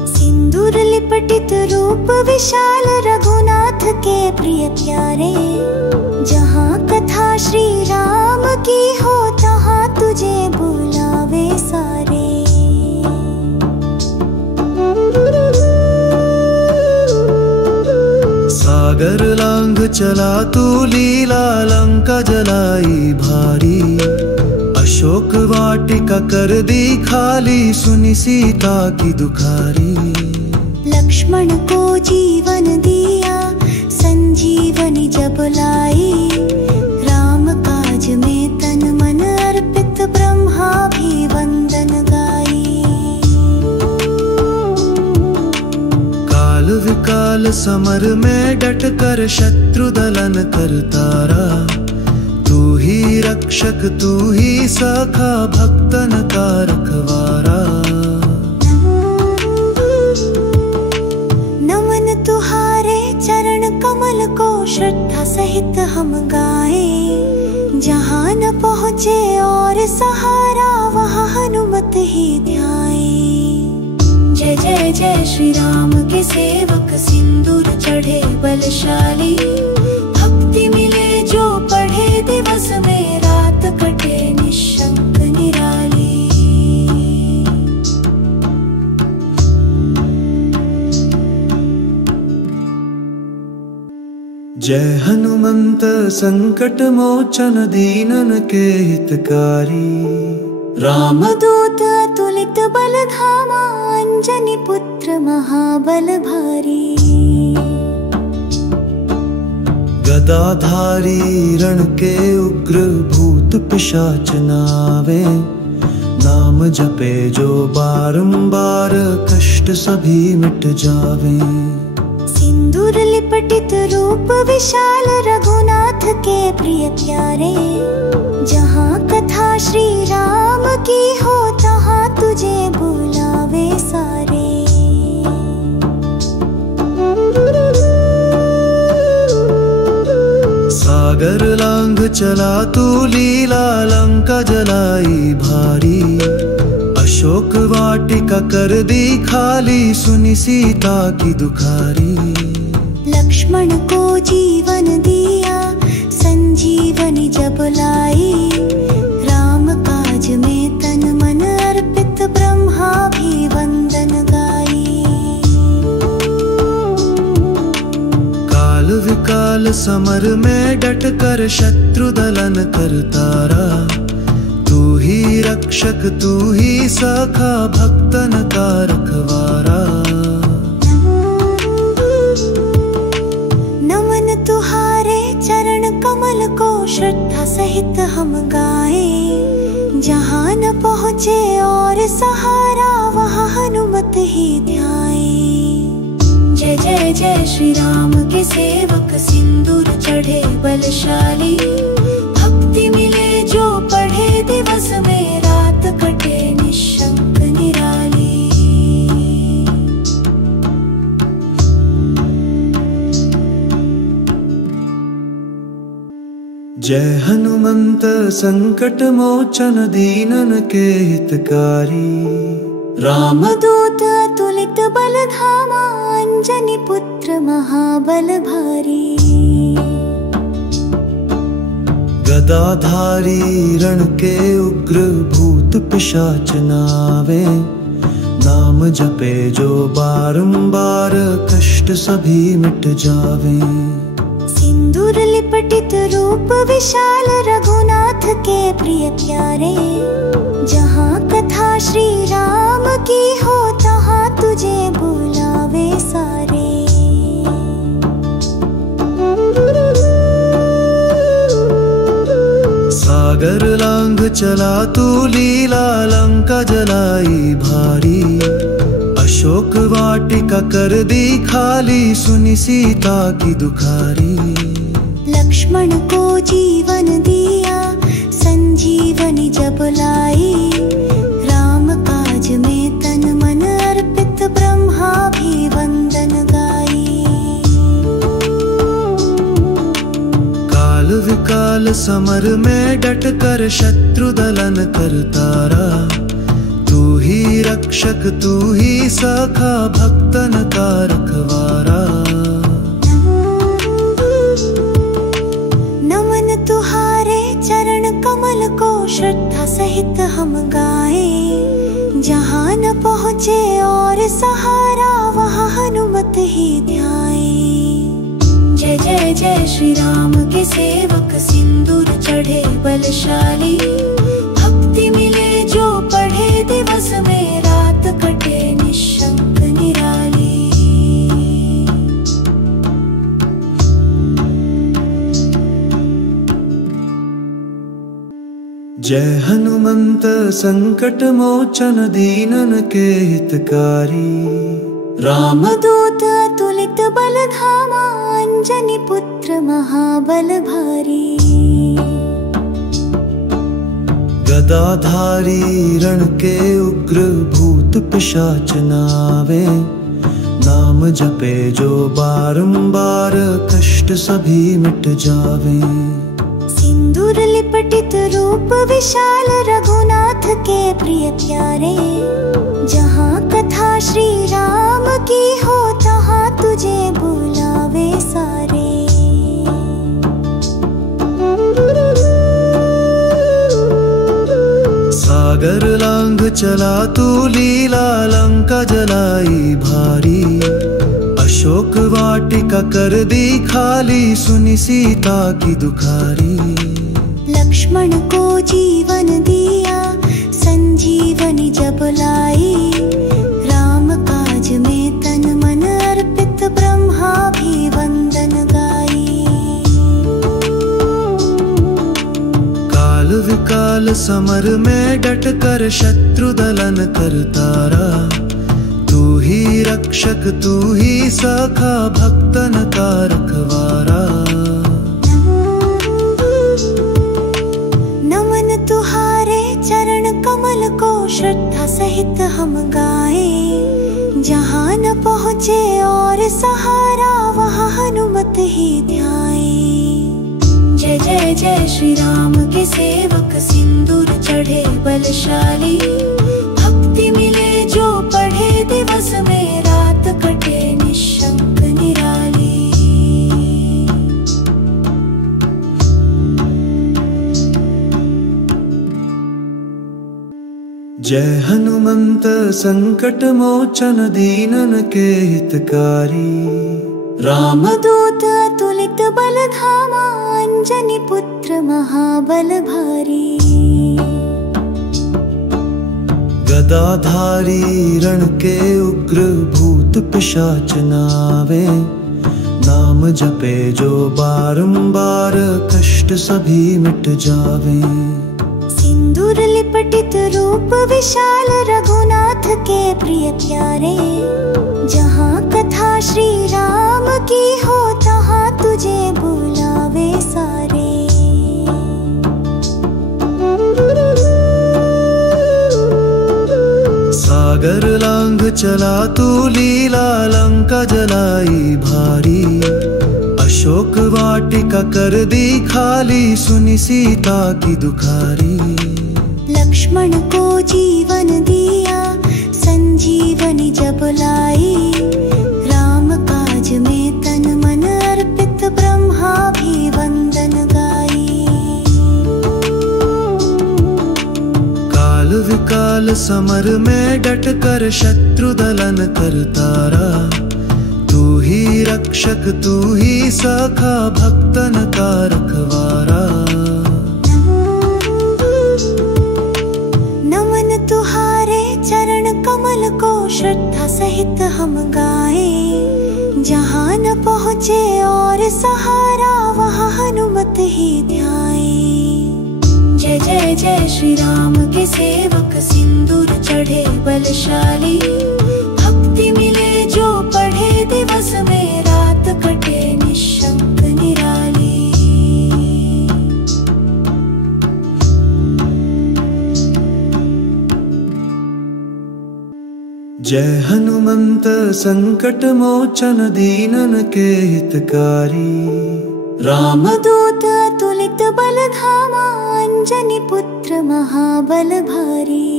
सिंदूर लिपटित रूप विशाल रघुनाथ के प्रिय प्यारे, जहाँ कथा श्री राम की हो तहाँ तुझे बुलावे सारे। सागर लांघ चला तू लीला लंका जलाई भारी, अशोक वाटिका कर दी खाली सुनी सीता की दुखारी। लक्ष्मण को जीवन दिया संजीवनी जब लाई, राम काज में तन मन अर्पित ब्रह्मा भी वंदन गाई। काल विकाल समर में डट कर शत्रु दलन करतारा, तू ही रक्षक तू ही सखा भक्तन का रखवारा। नमन तुहारे चरण कमल को श्रद्धा सहित हम गाएं, जहाँ न पहुँचे और सहारा वहाँ हनुमत ही ध्याएं। जय जय जय श्री राम के सेवक सिंदूर चढ़े बलशाली, भक्ति मिले जो पढ़े दिवस में रात कटे निशंक निराली। जय हनुमंत संकट मोचन दीनन के हितकारी, रामदूत अतुलित बल धामा, अंजनी पुत्र महाबल भारी। गदाधारी रण के उग्र भूत पिशाच नावे, नाम जपे जो बारंबार कष्ट सभी मिट जावे। सिंदूर लिपटित रूप विशाल रघुनाथ के प्रिय प्यारे, जहाँ कथा श्री राम की हो तहाँ तुझे बुलावे सारे। सागर लांघ चला तू लीला लंका जलाई भारी, अशोक वाटिका कर दी खाली सुनी सीता की दुखारी। लक्ष्मण को जीवन दिया संजीवनी जब लाई, राम काज में तन मन अर्पित ब्रह्मा भी वंदन गाई। काल विकाल समर में डट कर शत्रु दलन करतारा, तू ही रक्षक तू ही सखा भक्तन का रखवारा। नमन तुहारे चरण कमल को श्रद्धा सहित हम गाएं, जहाँ न पहुँचे और सहारा वहाँ हनुमत ही ध्याएं। जय जय जय श्री राम के सेवक सिंदूर चढ़े बलशाली, भक्ति मिले जो पढ़े दिवस में रात कटे निशंक निराली। जय हनुमंत संकट मोचन दीनन के हितकारी। रामदूत अतुलित बल धामा, अंजनी पुत्र महाबल भारी। गदाधारी रण के उग्र भूत पिशाच नावे, नाम जपे जो बारंबार कष्ट सभी मिट जावे। सिंदूर लिपटित रूप विशाल, रघुनाथ के प्रिय प्यारे। जहाँ कथा श्री राम की हो, तहाँ तुझे बुलावे सारे। सागर लांघ चला तू लीला, लंका जलाई भारी। अशोक वाटिका कर दी खाली, सुनी सीता की दुखारी। लक्ष्मण को जीवन दिया, संजीवनी जब लाई। राम काज में तन मन अर्पित, ब्रह्मा भी वंदन गाई। काल विकाल समर में डट कर, शत्रु दलन कर तारा। तू ही रक्षक तू ही सखा, भक्तन का रखवारा। नमन तुहारे चरण कमल को, श्रद्धा सहित हम गाए। जहाँ न पहुँचे और सहारा, वहाँ हनुमत ही ध्याए। जय जय जय श्री राम के सेवक, सिंदूर चढ़े बलशाली। भक्ति मिले जो पढ़े, दिवस में रात कटे निशंक निराली। जय हनुमंत संकट मोचन दीनन के हितकारी। रामदूत अतुलित बल धामा, अंजनी पुत्र महाबल भारी। गदाधारी रण के उग्र भूत पिशाच नावे, नाम जपे जो बारंबार कष्ट सभी मिट जावे। सिंदूर लिपटित रूप विशाल, रघुनाथ के प्रिय प्यारे। जहाँ कथा श्री राम की हो, तहाँ तुझे बुलावे सारे। सागर लांघ चला तू लीला, लंका जलाई भारी। अशोक वाटिका कर दी खाली, सुनी सीता की दुखारी। लक्ष्मण को जीवन दिया, संजीवनी जब लाई। राम काज में तन मन अर्पित, ब्रह्मा भी वंदन गाई। काल विकाल समर में डट कर, शत्रु दलन कर तारा। तू ही रक्षक तू ही सखा, भक्तन का रखवारा। नमन तुहारे चरण कमल को, श्रद्धा सहित हम गाए। जहाँ न पहुँचे और सहारा, वहाँ हनुमत ही ध्याए। जय जय जय श्री राम के सेवक, सिंदूर चढ़े बलशाली। भक्ति मिले जो पढ़े, दिवस में रात कटे निशंक निराली। जय हनुमंत संकट मोचन दीनन के हितकारी। रामदूत अतुलित बल धामा, अंजनी पुत्र महाबल भारी। गदाधारी रण के उग्र भूत पिशाच नावे, नाम जपे जो बारंबार कष्ट सभी मिट जावे। सिंदूर लिपटित रूप विशाल, रघुनाथ के प्रिय प्यारे। जहाँ कथा श्री राम की हो, तहाँ तुझे बुलावे सारे। सागर लांघ चला तू लीला, लंका जलाई भारी। अशोक अशोक वाटिका कर दी खाली, सुनी सीता की दुखारी। लक्ष्मण को जीवन दिया, संजीवनी जब लाई। राम काज में तन मन अर्पित, ब्रह्मा भी वंदन गाई। काल विकाल समर में डट कर शत्रु दलन कर तारा। तू ही रक्षक तू ही सखा, भक्तन का रखवारा। तुहारे चरण कमल को श्रद्धा सहित हम गाए। जहाँ न पहुँचे और सहारा, वहाँ हनुमत ही ध्याए। जय जय जय श्री राम के सेवक, सिंदूर चढ़े बलशाली। भक्ति मिले जो पढ़े, दिवस में रात कटे निशंक निराली। जय हनुमंत संकट मोचन, दीनन के हितकारी। रामदूत अतुलित बल धामा, अंजनी पुत्र महाबल भारी।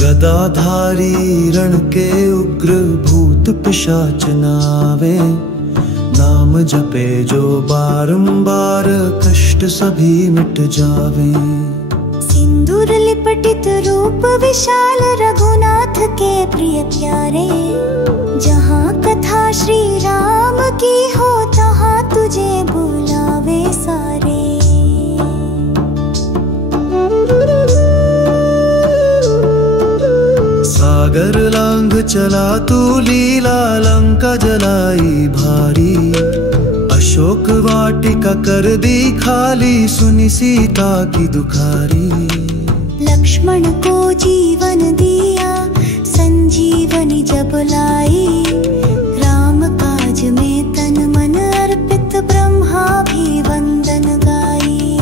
गदाधारी रण के उग्र, भूत पिशाच नावे। नाम जपे जो बारंबार, कष्ट सभी मिट जावे। सिंदूर लिपटित रूप विशाल, रघुनाथ के प्रिय प्यारे। जहाँ कथा श्री राम की हो, तहाँ तुझे बुलावे सारे। सागर लांघ चला तू लीला, लंका जलाई भारी। अशोक वाटिका कर दी खाली, सुनी सीता की दुखारी। लक्ष्मण को जीवन दिया, संजीवनी जब लाई। राम काज में तन मन अर्पित, ब्रह्मा भी वंदन गाई।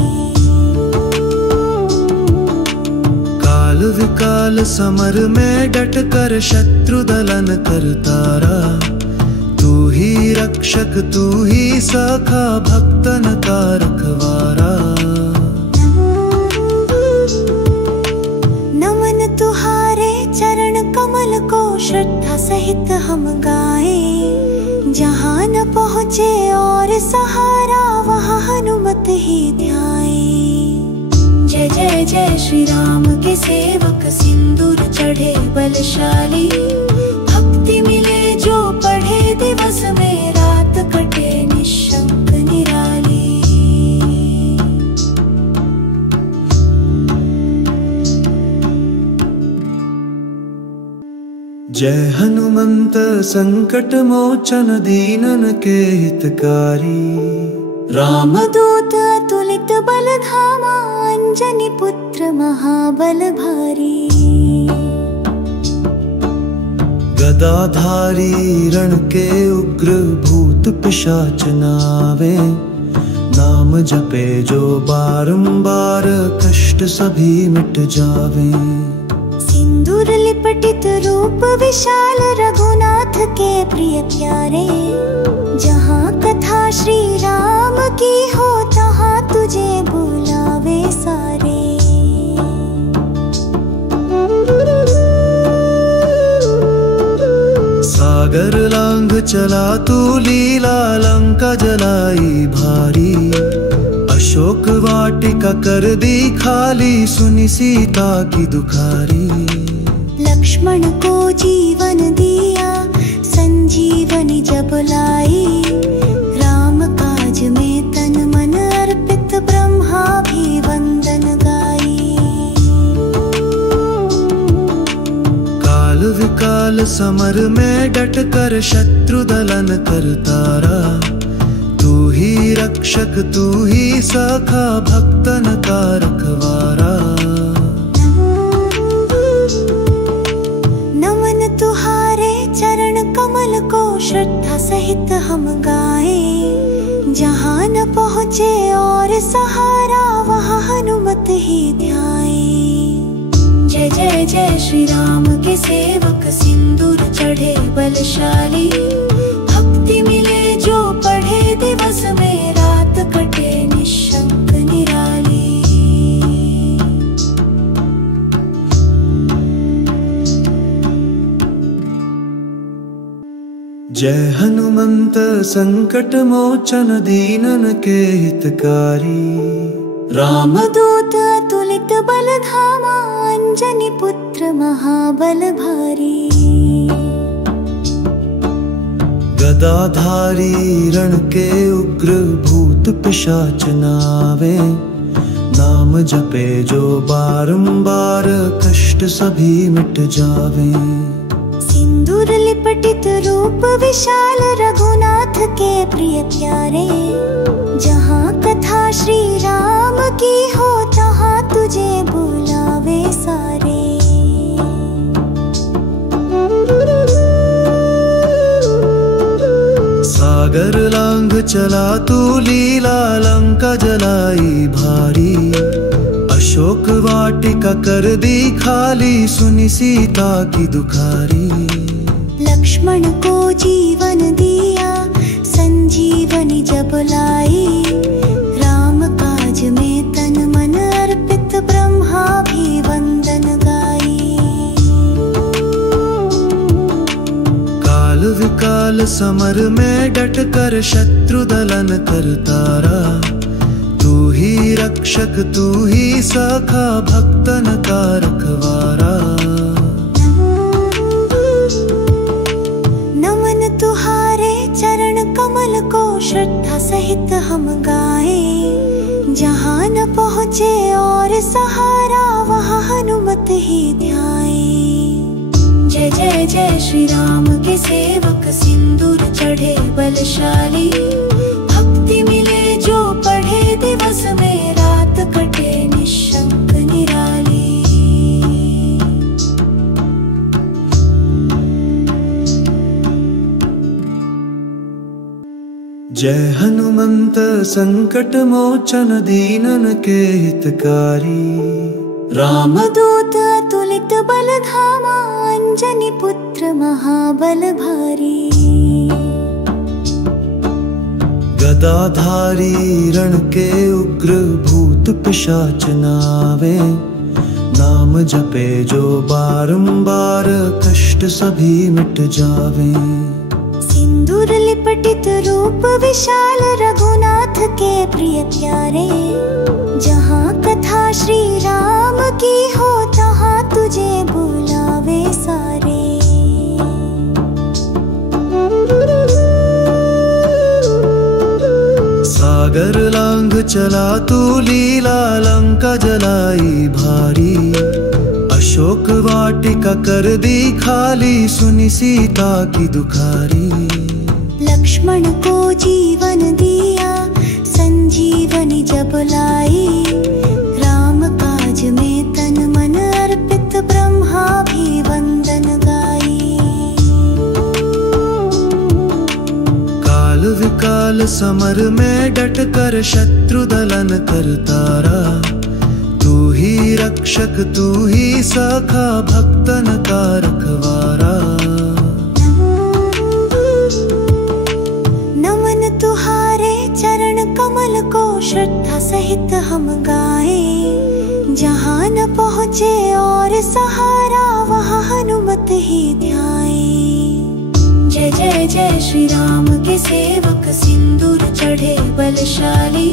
काल विकाल समर में डट कर शत्रु दलन कर तारा। तू ही रक्षक तू ही सखा, भक्तन का रखवारा। नमन तुहारे चरण कमल को श्रद्धा सहित हम गाए। जहाँ न पहुँचे और सहारा, वहाँ हनुमत ही ध्याए। जय जय जय श्री राम के सेवक, सिंदूर चढ़े बलशाली। भक्ति मिले जो पढ़े, दिवस में रात कटे निशंक निराली। जय हनुमंत संकट मोचन, दीनन के हितकारी। रामदूत अतुलित बल धामा, अंजनी पुत्र महाबल भारी। गदाधारी रण के उग्र, भूत पिशाच नावे। नाम जपे जो बारंबार, कष्ट सभी मिट जावे। सिंदूर लिपटित रूप विशाल, रघुनाथ के प्रिय प्यारे। जहाँ कथा श्री राम की हो, तहाँ तुझे बुलावे सारे। सागर लांघ चला तू लीला, लंका जलाई भारी। अशोक वाटिका कर दी खाली, सुनी सीता की दुखारी। लक्ष्मण को जीवन दिया, संजीवनी जब लाई। राम काज में तन मन अर्पित, ब्रह्मा भी वंदन गाई। काल विकाल समर में डट कर शत्रु दलन कर तारा। तू ही रक्षक तू ही सखा, भक्तन का रखवारा। नमन तुहारे चरण कमल को श्रद्धा सहित हम गाए। जहाँ न पहुँचे और सहारा, वहाँ हनुमत ही ध्याए। जय जय जय श्री राम के सेवक, सिंदूर चढ़े बलशाली। भक्ति जय हनुमंत संकट मोचन दीनन के हितकारी। रामदूत अतुलित बल धामा, अंजनी पुत्र महाबल भारी। गदाधारी रण के उग्र भूत पिशाच नावे, नाम जपे जो बारंबार कष्ट सभी मिट जावे। सिंदूर लिपटित रूप विशाल, रघुनाथ के प्रिय प्यारे। जहाँ कथा श्री राम की हो, तहाँ तुझे बुलावे सारे। सागर लांघ चला तू लीला, लंका जलाई भारी। अशोक वाटिका कर दी खाली, सुनी सीता की दुखारी। लक्ष्मण को जीवन दिया, संजीवनी जब लाई। राम काज में तन मन अर्पित, ब्रह्मा भी वंदन गाई। काल विकाल समर में डट कर, शत्रु दलन कर तारा। तू ही रक्षक तू ही सखा, भक्तन का रखवारा। नमन तुहारे चरण कमल को, श्रद्धा सहित हम गाए। जहाँ न पहुँचे और सहारा, वहाँ हनुमत ही ध्याए। जय जय जय श्री राम के सेवक, सिंदूर चढ़े बलशाली। भक्ति मिले जो पढ़े, दिवस में रात कटे निशंक निराली। जय हनुमंत संकट मोचन दीनन के हितकारी। रामदूत अतुलित बल धामा, अंजनी पुत्र महाबल भारी। गदाधारी रण के उग्र भूत पिशाच नावे। नाम जपे जो बारंबार कष्ट सभी मिट जावे। सिंदूर लिपटित रूप विशाल, रघुनाथ के प्रिय प्यारे। जहाँ कथा श्री राम की हो, तहाँ तुझे बुलावे सारे। सागर लांघ चला तू लीला, लंका जलाई भारी। अशोक वाटिका कर दी खाली, सुनी सीता की दुखारी। लक्ष्मण को जीवन दिया, संजीवनी जब लाई। राम काज में तन मन अर्पित, ब्रह्मा भी वंदन गाई। काल विकाल समर में डट कर, शत्रु दलन कर तारा। तू ही रक्षक तू ही सखा, भक्तन का रखवारा। नमन तुहारे चरण कमल को, श्रद्धा सहित हम गाए। जहाँ न पहुँचे और सहारा, वहाँ हनुमत ही ध्याए। जय जय जय श्री राम के सेवक, सिंदूर चढ़े बलशाली।